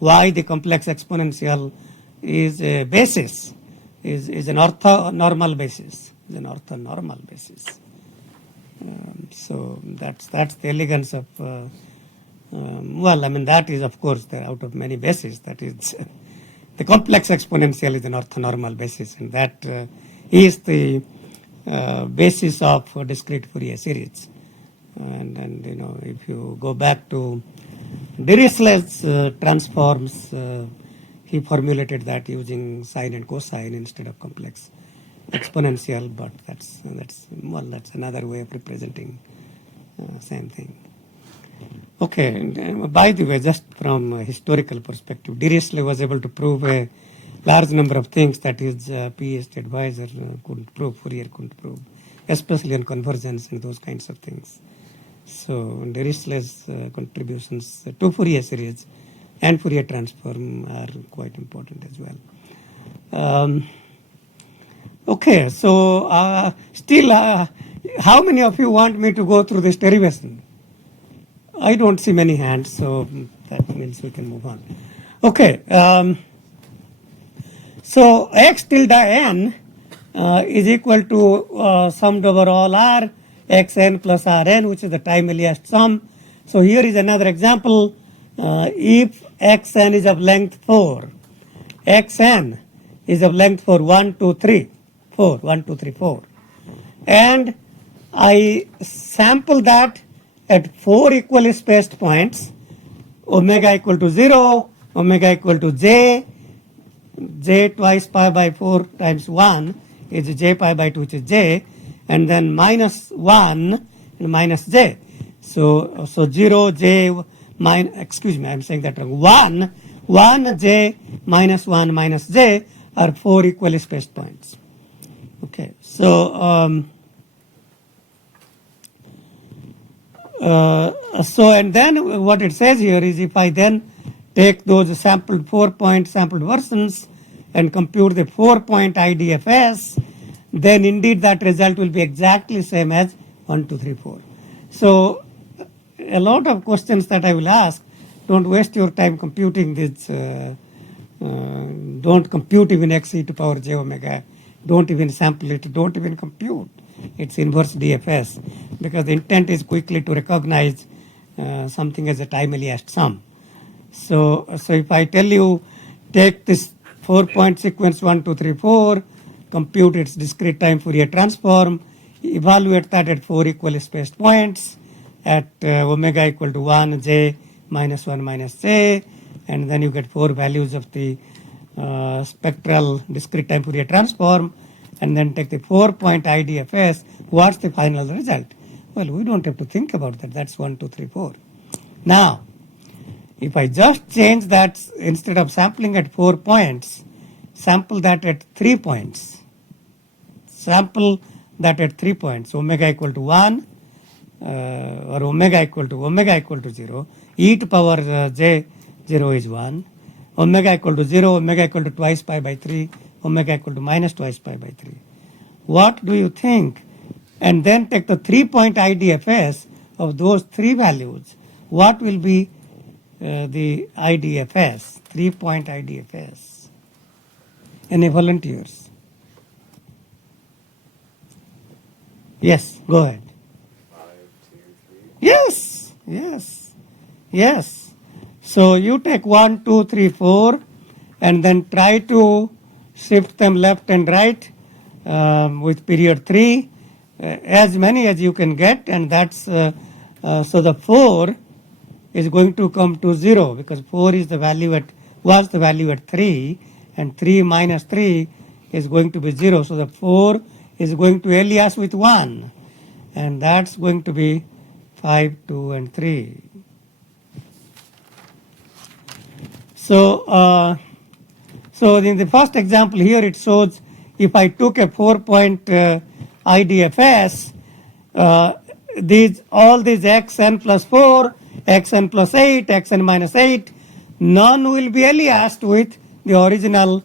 why the complex exponential is a basis, is an orthonormal basis. Is an orthonormal basis. So that's the elegance of that is, of course, out of many bases. That is the complex exponential is an orthonormal basis, and that is the basis of discrete Fourier series. And if you go back to Dirichlet's transforms, he formulated that using sine and cosine instead of complex exponential, but that's another way of representing same thing. Okay, and, by the way, just from a historical perspective, Dirichlet was able to prove a large number of things that his PhD advisor couldn't prove, Fourier couldn't prove, especially on convergence and those kinds of things. So Dirichlet's contributions to Fourier series and Fourier transform are quite important as well. Okay, so still, how many of you want me to go through this derivation? I don't see many hands, so that means we can move on. Okay, so x tilde n is equal to summed over all r xn plus rn, which is the time earliest sum. So here is another example. If xn is of length 4, xn is of length 4, 1, 2, 3, 4, 1, 2, 3, 4. And I sample that at 4 equally spaced points, omega equal to 0, omega equal to j twice pi by 4 times 1 is j pi by 2, which is j, and then minus 1 and minus j. So 0 j excuse me, I'm saying that wrong. 1 j minus 1 minus j are 4 equally spaced points. Okay, so and then what it says here is if I then take those sampled 4-point sampled versions and compute the 4-point IDFS, then indeed that result will be exactly same as 1, 2, 3, 4. So a lot of questions that I will ask, don't waste your time computing this. Don't compute even x e to power j omega. Don't even sample it. Don't even compute its inverse DFS, because the intent is quickly to recognize something as a time earliest sum. So if I tell you take this 4-point sequence 1, 2, 3, 4, compute its discrete time Fourier transform, evaluate that at 4 equally spaced points at omega equal to 1 j minus 1 minus j, and then you get 4 values of the spectral discrete time Fourier transform, and then take the 4-point IDFS, what's the final result? Well, we don't have to think about that. That's 1, 2, 3, 4. Now, if I just change that, instead of sampling at 4 points, sample that at 3 points. Sample that at 3 points, omega equal to 1 or omega equal to 0, e to power j 0 is 1, omega equal to 0, omega equal to twice pi by 3, omega equal to minus twice pi by 3. What do you think? And then take the 3-point IDFS of those 3 values. What will be the IDFS, 3-point IDFS. Any volunteers? Yes, go ahead. 5, 2, 3. Yes, yes, yes. So you take 1, 2, 3, 4, and then try to shift them left and right with period 3, as many as you can get, and that's so the 4 is going to come to 0 because 4 is the value was the value at 3, and 3 minus 3 is going to be 0. So the 4 is going to alias with 1, and that's going to be 5, 2, and 3. So, so in the first example here it shows if I took a 4-point IDFS, all these xn plus 4, xn plus 8, xn minus 8, none will be aliased with the original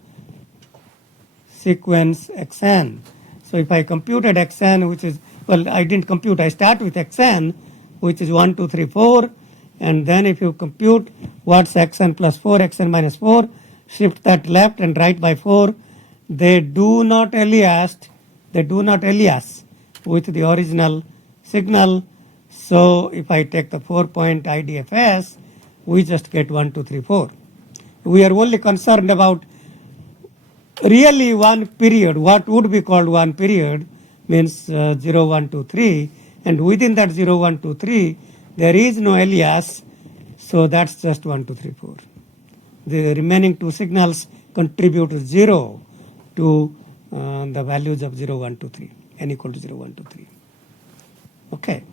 sequence xn. So if I computed xn, which is, well, I didn't compute, I start with xn, which is 1, 2, 3, 4, and then if you compute what's xn plus 4, xn minus 4, shift that left and right by 4, they do not alias with the original signal. So if I take the 4-point IDFS, we just get 1, 2, 3, 4. We are only concerned about really one period. What would be called one period means 0, 1, 2, 3, and within that 0, 1, 2, 3, there is no alias, so that's just 1, 2, 3, 4. The remaining two signals contribute 0 to the values of 0, 1, 2, 3, n equal to 0, 1, 2, 3. Okay.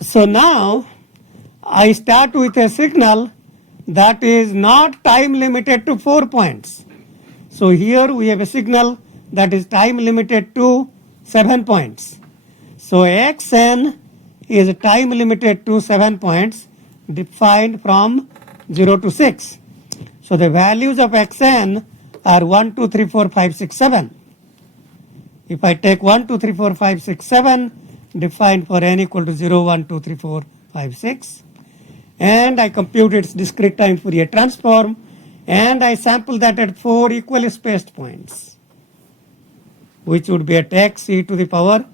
So now I start with a signal that is not time limited to 4 points. So here we have a signal that is time limited to 7 points. So xn is time limited to 7 points defined from 0 to 6. So the values of xn are 1, 2, 3, 4, 5, 6, 7. If I take 1, 2, 3, 4, 5, 6, 7 defined for n equal to 0, 1, 2, 3, 4, 5, 6, and I compute its discrete time Fourier transform, and I sample that at 4 equally spaced points, which would be at x e to the power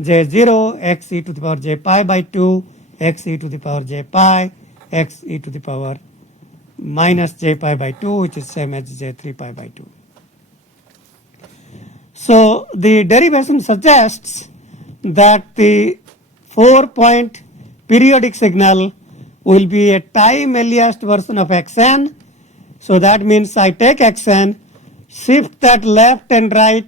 j0, x e to the power j pi by 2, x e to the power j pi, x e to the power minus j pi by 2, which is same as j3 pi by 2. So the derivation suggests that the 4-point periodic signal will be a time aliased version of xn. So that means I take xn, shift that left and right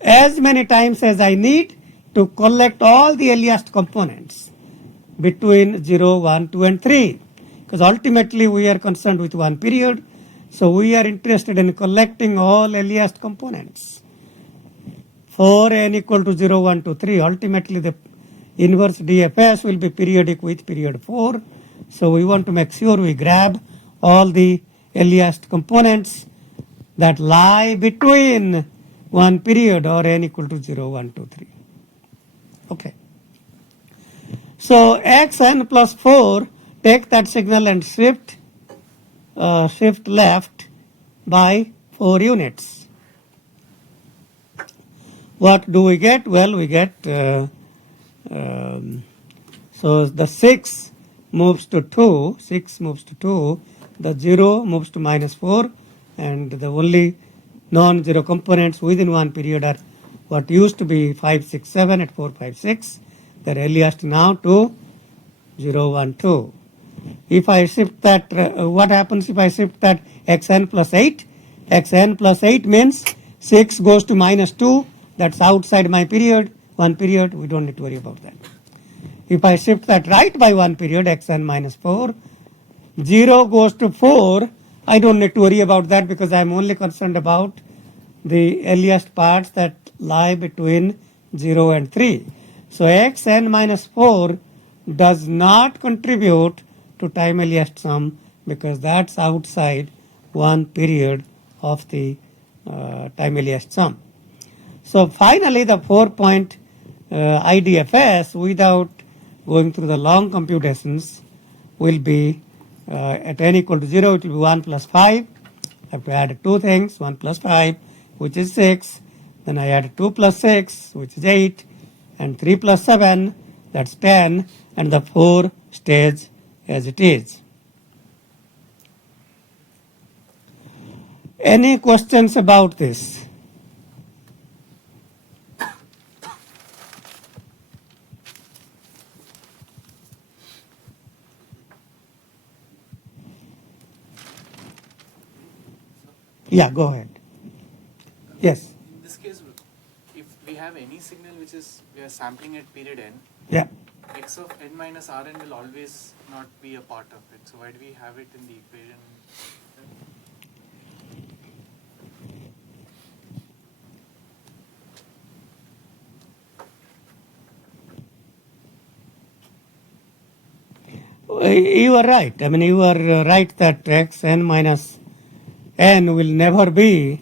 as many times as I need to collect all the aliased components between 0, 1, 2, and 3. Because ultimately we are concerned with one period, so we are interested in collecting all aliased components. For n equal to 0, 1, 2, 3, ultimately the inverse DFS will be periodic with period 4. So we want to make sure we grab all the aliased components that lie between one period or n equal to 0, 1, 2, 3. Okay. So xn plus 4, take that signal and shift left by 4 units. What do we get? Well, we get, so the 6 moves to 2, 6 moves to 2, the 0 moves to minus 4, and the only non-zero components within one period are what used to be 5, 6, 7 at 4, 5, 6. They're aliased now to 0, 1, 2. If I shift that, what happens if I shift that xn plus 8? Xn plus 8 means 6 goes to minus 2. That's outside my period, one period. We don't need to worry about that. If I shift that right by one period, xn minus 4, 0 goes to 4. I don't need to worry about that because I'm only concerned about the earliest parts that lie between 0 and 3. So xn minus 4 does not contribute to time earliest sum because that's outside one period of the time earliest sum. So finally the 4-point IDFS, without going through the long computations, will be at n equal to 0, it will be 1 plus 5. I have to add two things, 1 plus 5, which is 6. Then I add 2 plus 6, which is 8. And 3 plus 7, that's 10. And the 4 stays as it is. Any questions about this? Yeah, go ahead. Yes. In this case, if we have any signal which is we are sampling at period n, Yeah. x of n minus Rn will always not be a part of it. So why do we have it in the equation? You are right. I mean, you are right that x n minus n will never be,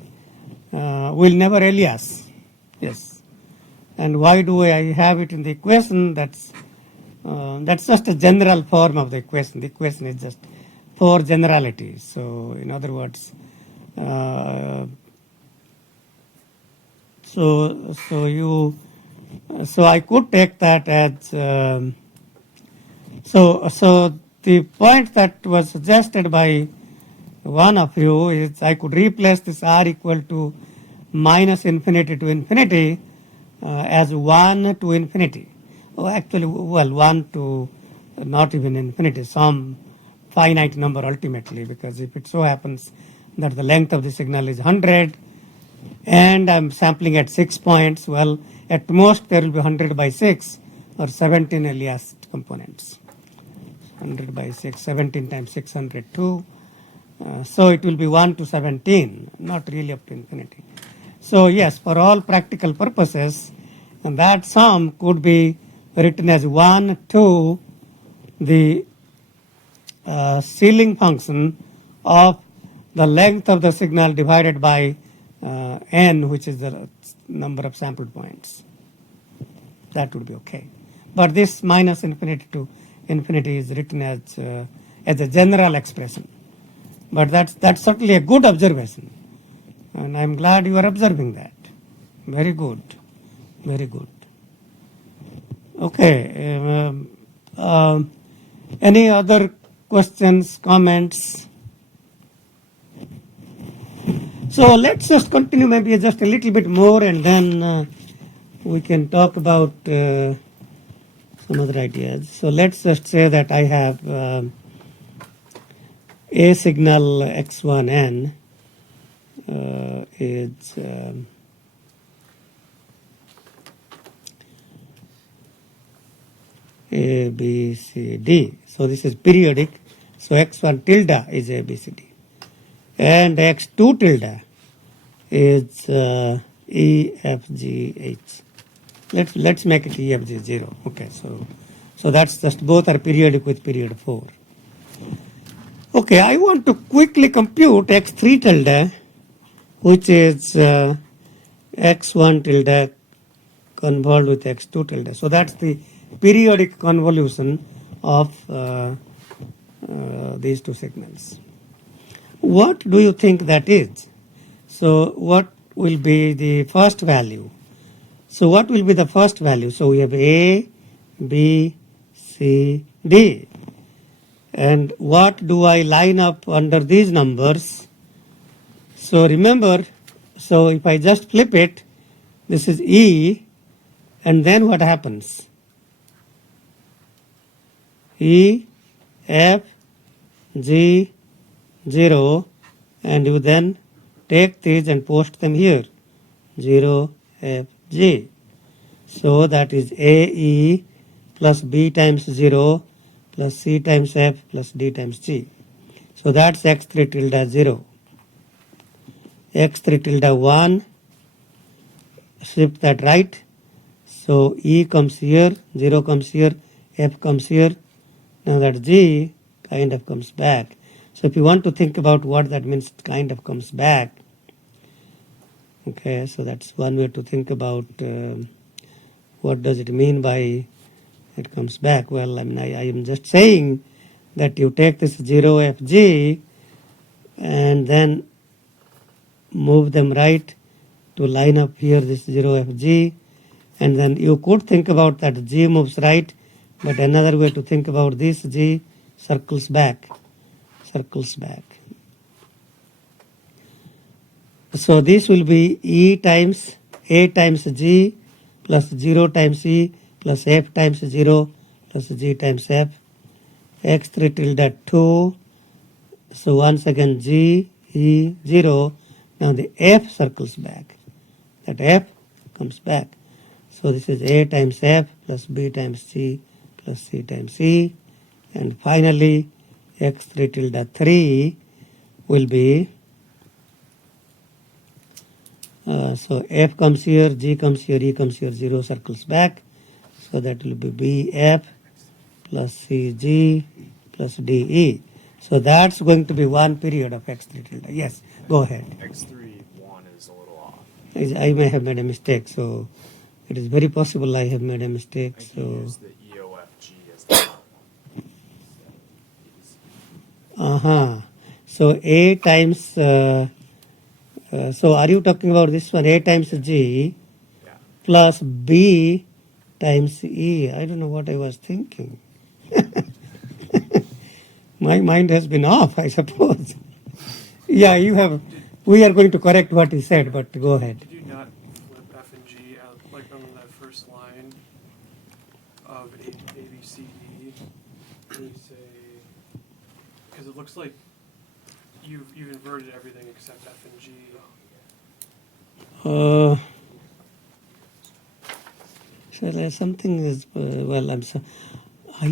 will never alias. Yes. And why do I have it in the equation? That's just a general form of the equation. The equation is just for generalities. So, in other words, so I could take that as. So the point that was suggested by one of you is I could replace this r equal to minus infinity to infinity as 1 to infinity. Oh, actually, well, 1 to not even infinity, some finite number ultimately, because if it so happens that the length of the signal is 100 and I'm sampling at 6 points, well, at most there will be 100 by 6 or 17 aliased components. 100 by 6, 17 times 602. So it will be 1 to 17, not really up to infinity. So yes, for all practical purposes, and that sum could be written as 1 to the ceiling function of the length of the signal divided by n, which is the number of sample points. That would be okay. But this minus infinity to infinity is written as a general expression. But that's certainly a good observation. And I'm glad you are observing that. Very good. Very good. Okay. Any other questions, comments? So let's just continue maybe just a little bit more and then we can talk about some other ideas. So let's just say that I have a signal x1n is A, B, C, D. So this is periodic. So x1 tilde is A, B, C, D. And x2 tilde is E, F, G, H. Let's make it E, F, G, 0. Okay, so that's just both are periodic with period 4. Okay, I want to quickly compute x3 tilde, which is x1 tilde convolved with x2 tilde. So that's the periodic convolution of these two signals. What do you think that is? So what will be the first value? So what will be the first value? So we have A, B, C, D. And what do I line up under these numbers? So remember, so if I just flip it, this is E, and then what happens? E, F, G, 0, and you then take these and post them here, 0, F, G. So that is A, E plus B times 0 plus C times F plus D times G. So that's x3 tilde 0. x3 tilde 1, shift that right. So E comes here, 0 comes here, F comes here. Now that G kind of comes back. So if you want to think about what that means, kind of comes back. Okay, so that's one way to think about what does it mean by it comes back. Well, I mean, I am just saying that you take this 0fg and then move them right to line up here this 0fg, and then you could think about that g moves right, but another way to think about this, g circles back. So this will be e times a times g plus 0 times e plus f times 0 plus g times f, x3 tilde 2. So once again g, e, 0. Now the f circles back. That f comes back. So this is a times f plus b times c plus c times e. And finally x3 tilde 3 will be, so f comes here, g comes here, e comes here, 0 circles back. So that will be bf plus cg plus de. So that's going to be one period of x3 tilde. Yes, go ahead. X3 1 is a little off. I may have made a mistake, so it is very possible I have made a mistake. I think So you use the EOFG as the So a times, so are you talking about this one, a times g yeah. plus b times e? I don't know what I was thinking. My mind has been off, I suppose. Yeah, you have. We are going to correct what he said, but go ahead. Did you not flip F and G out, like on that first line of A, B, C, D? Can you say, because it looks like you've inverted everything except F and G. So there's something is, well, I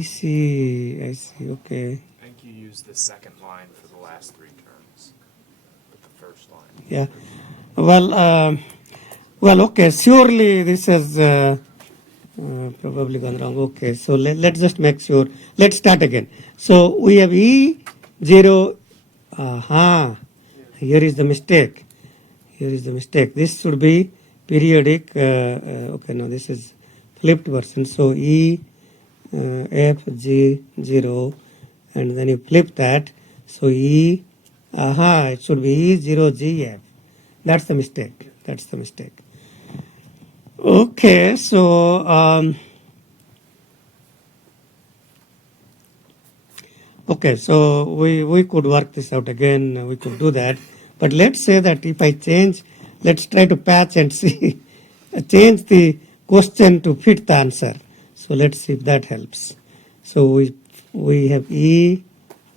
see, okay. I think you use the second line for the last three terms, but the first line. Yeah. Well, okay. Surely this has probably gone wrong. Okay. So let's just make sure. Let's start again. So we have E0. Here is the mistake. This should be periodic. Okay. No, this is flipped version. So E F G 0, and then you flip that. So E. It should be E0 G F. That's the mistake. Okay, so we could work this out again. We could do that, but let's say that if I change, let's try to patch and see, change the question to fit the answer. So let's see if that helps. So we have E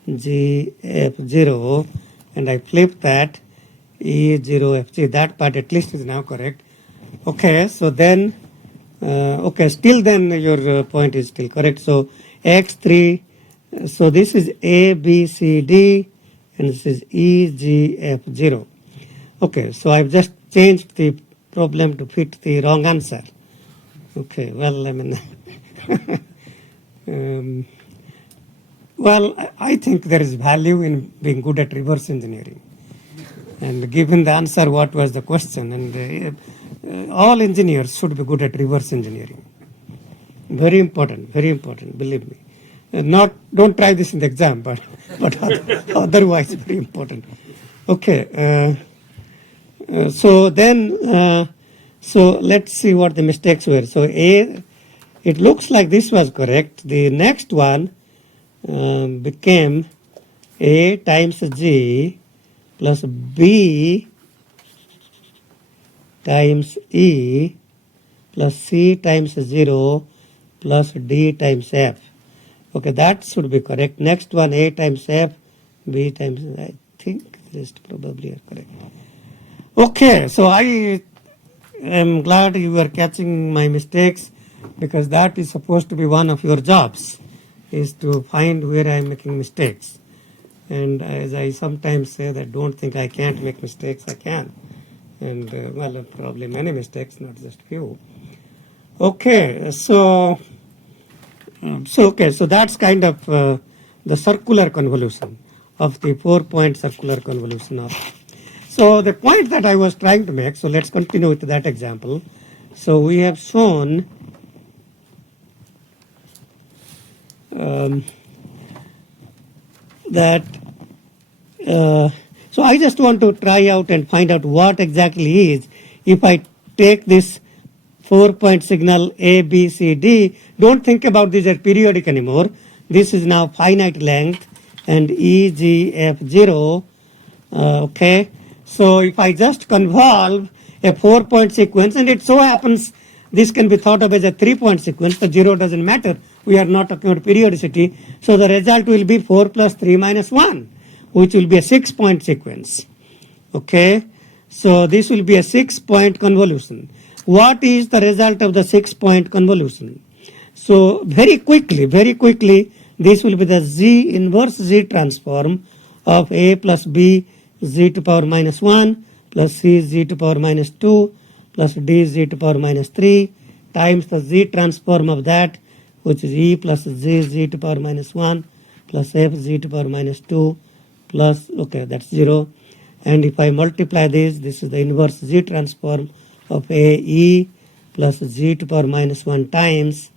G F 0, and I flip that E0FG. That part at least is now correct. Okay, so then, still then your point is still correct. So X3, so this is A, B, C, D, and this is E, G, F, 0. Okay, so I've just changed the problem to fit the wrong answer. Okay, well, I mean, I think there is value in being good at reverse engineering. And given the answer, what was the question? And all engineers should be good at reverse engineering. Very important, believe me. Don't try this in the exam, but otherwise very important. Okay. So let's see what the mistakes were. So A, it looks like this was correct. The next one became A times G plus B times E plus C times 0 plus D times F. Okay, that should be correct. Next one, A times F, B times, I think the rest probably are correct. Okay, so I am glad you are catching my mistakes, because that is supposed to be one of your jobs, is to find where I am making mistakes. And as I sometimes say that don't think I can't make mistakes, I can. And probably many mistakes, not just few. Okay, so that's kind of the circular convolution of the 4-point circular convolution of. So the point that I was trying to make, so let's continue with that example. So we have shown that so I just want to try out and find out what exactly is if I take this 4-point signal A, B, C, D. Don't think about this as periodic anymore. This is now finite length and E, G, F, 0. Okay. So if I just convolve a 4-point sequence, and it so happens this can be thought of as a 3-point sequence, the 0 doesn't matter. We are not talking about periodicity. So the result will be 4 plus 3 minus 1, which will be a 6-point sequence. Okay. So this will be a 6-point convolution. What is the result of the 6-point convolution? So very quickly, this will be the Z inverse Z transform of A plus B Z to power minus 1 plus C Z to power minus 2 plus D Z to power minus 3 times the Z transform of that, which is E plus Z Z to power minus 1 plus F Z to power minus 2 plus, okay, that's 0. And if I multiply this is the inverse Z transform of AE plus Z to power minus 1 times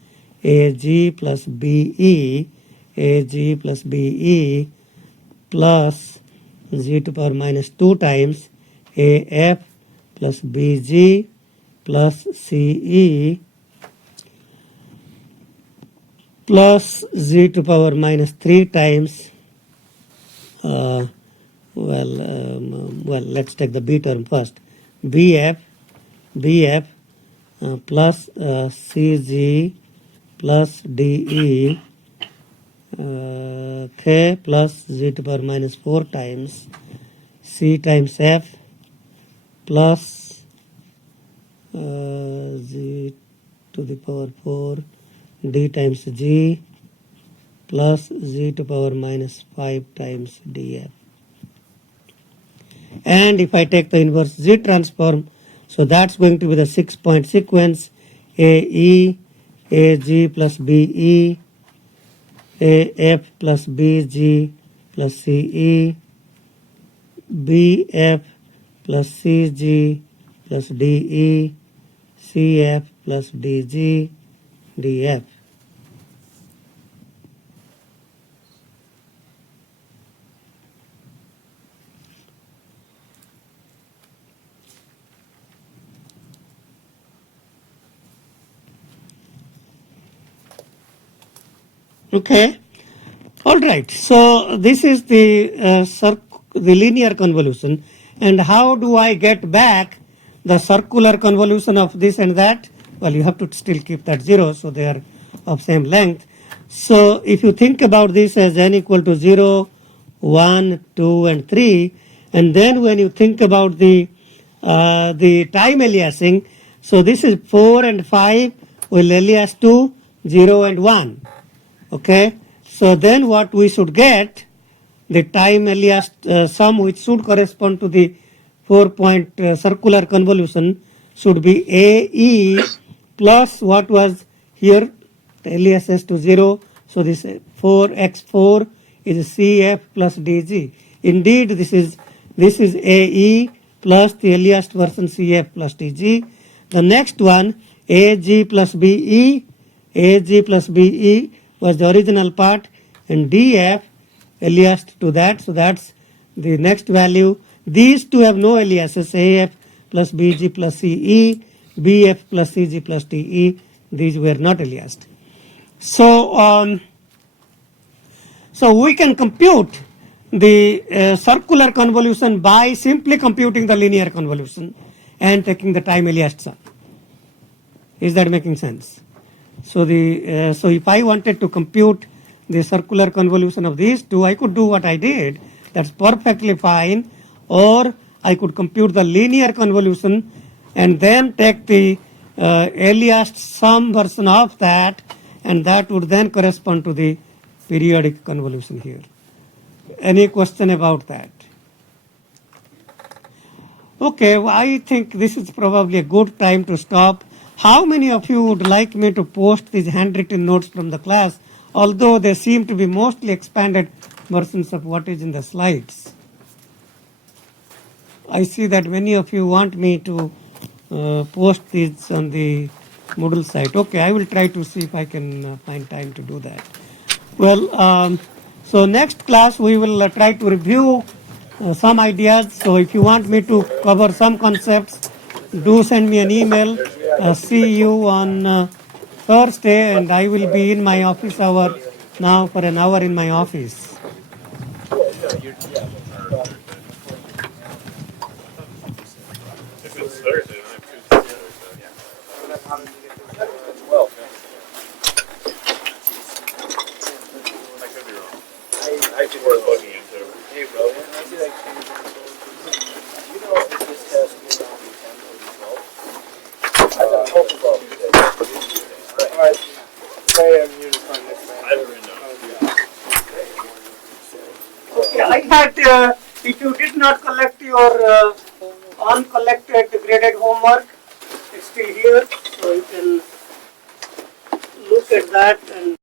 AG plus BE, AG plus BE plus Z to power minus 2 times AF plus BG plus CE plus Z to power minus 3 times let's take the B term first. BF plus CG plus DE K plus Z to power minus 4 times C times F plus Z to the power 4 D times G plus Z to power minus 5 times DF. And if I take the inverse Z transform, so that's going to be the 6-point sequence AE, AG plus BE, AF plus BG plus CE, BF plus CG plus DE, CF plus DG, DF. Okay. All right. So this is the linear convolution. And how do I get back the circular convolution of this and that? Well, you have to still keep that 0, so they are of same length. So if you think about this as n equal to 0, 1, 2, and 3, and then when you think about the time aliasing, so this is 4 and 5 will alias to 0 and 1. Okay, so then what we should get, the time aliased sum which should correspond to the 4-point circular convolution should be AE plus what was here, the aliases to 0. So this 4x4 is CF plus DG. Indeed, this is AE plus the aliased version CF plus DG. The next one, AG plus BE, AG plus BE was the original part, and DF aliased to that, so that's the next value. These two have no aliases, AF plus BG plus CE, BF plus CG plus DE, these were not aliased. So, so we can compute the circular convolution by simply computing the linear convolution and taking the time aliased sum. Is that making sense? So so if I wanted to compute the circular convolution of these two, I could do what I did. That's perfectly fine. Or I could compute the linear convolution and then take the aliased sum version of that, and that would then correspond to the periodic convolution here. Any question about that? Okay, well, I think this is probably a good time to stop. How many of you would like me to post these handwritten notes from the class, although they seem to be mostly expanded versions of what is in the slides? I see that many of you want me to post these on the Moodle site. Okay, I will try to see if I can find time to do that. Well, So next class we will try to review some ideas. So if you want me to cover some concepts, do send me an email. See you on Thursday, and I will be in my office hour now for an hour in my office. If it's Thursday, then I'm Tuesday. I could be wrong. I actually worth looking into. Hey, bro, can I see that change on the you know if this test is on the 10th or the 12th? I got both of them. Alright. Sorry, I'm new to find next time. I haven't written down. Okay, I had, if you did not collect your uncollected graded homework, it's still here, so you can look at that and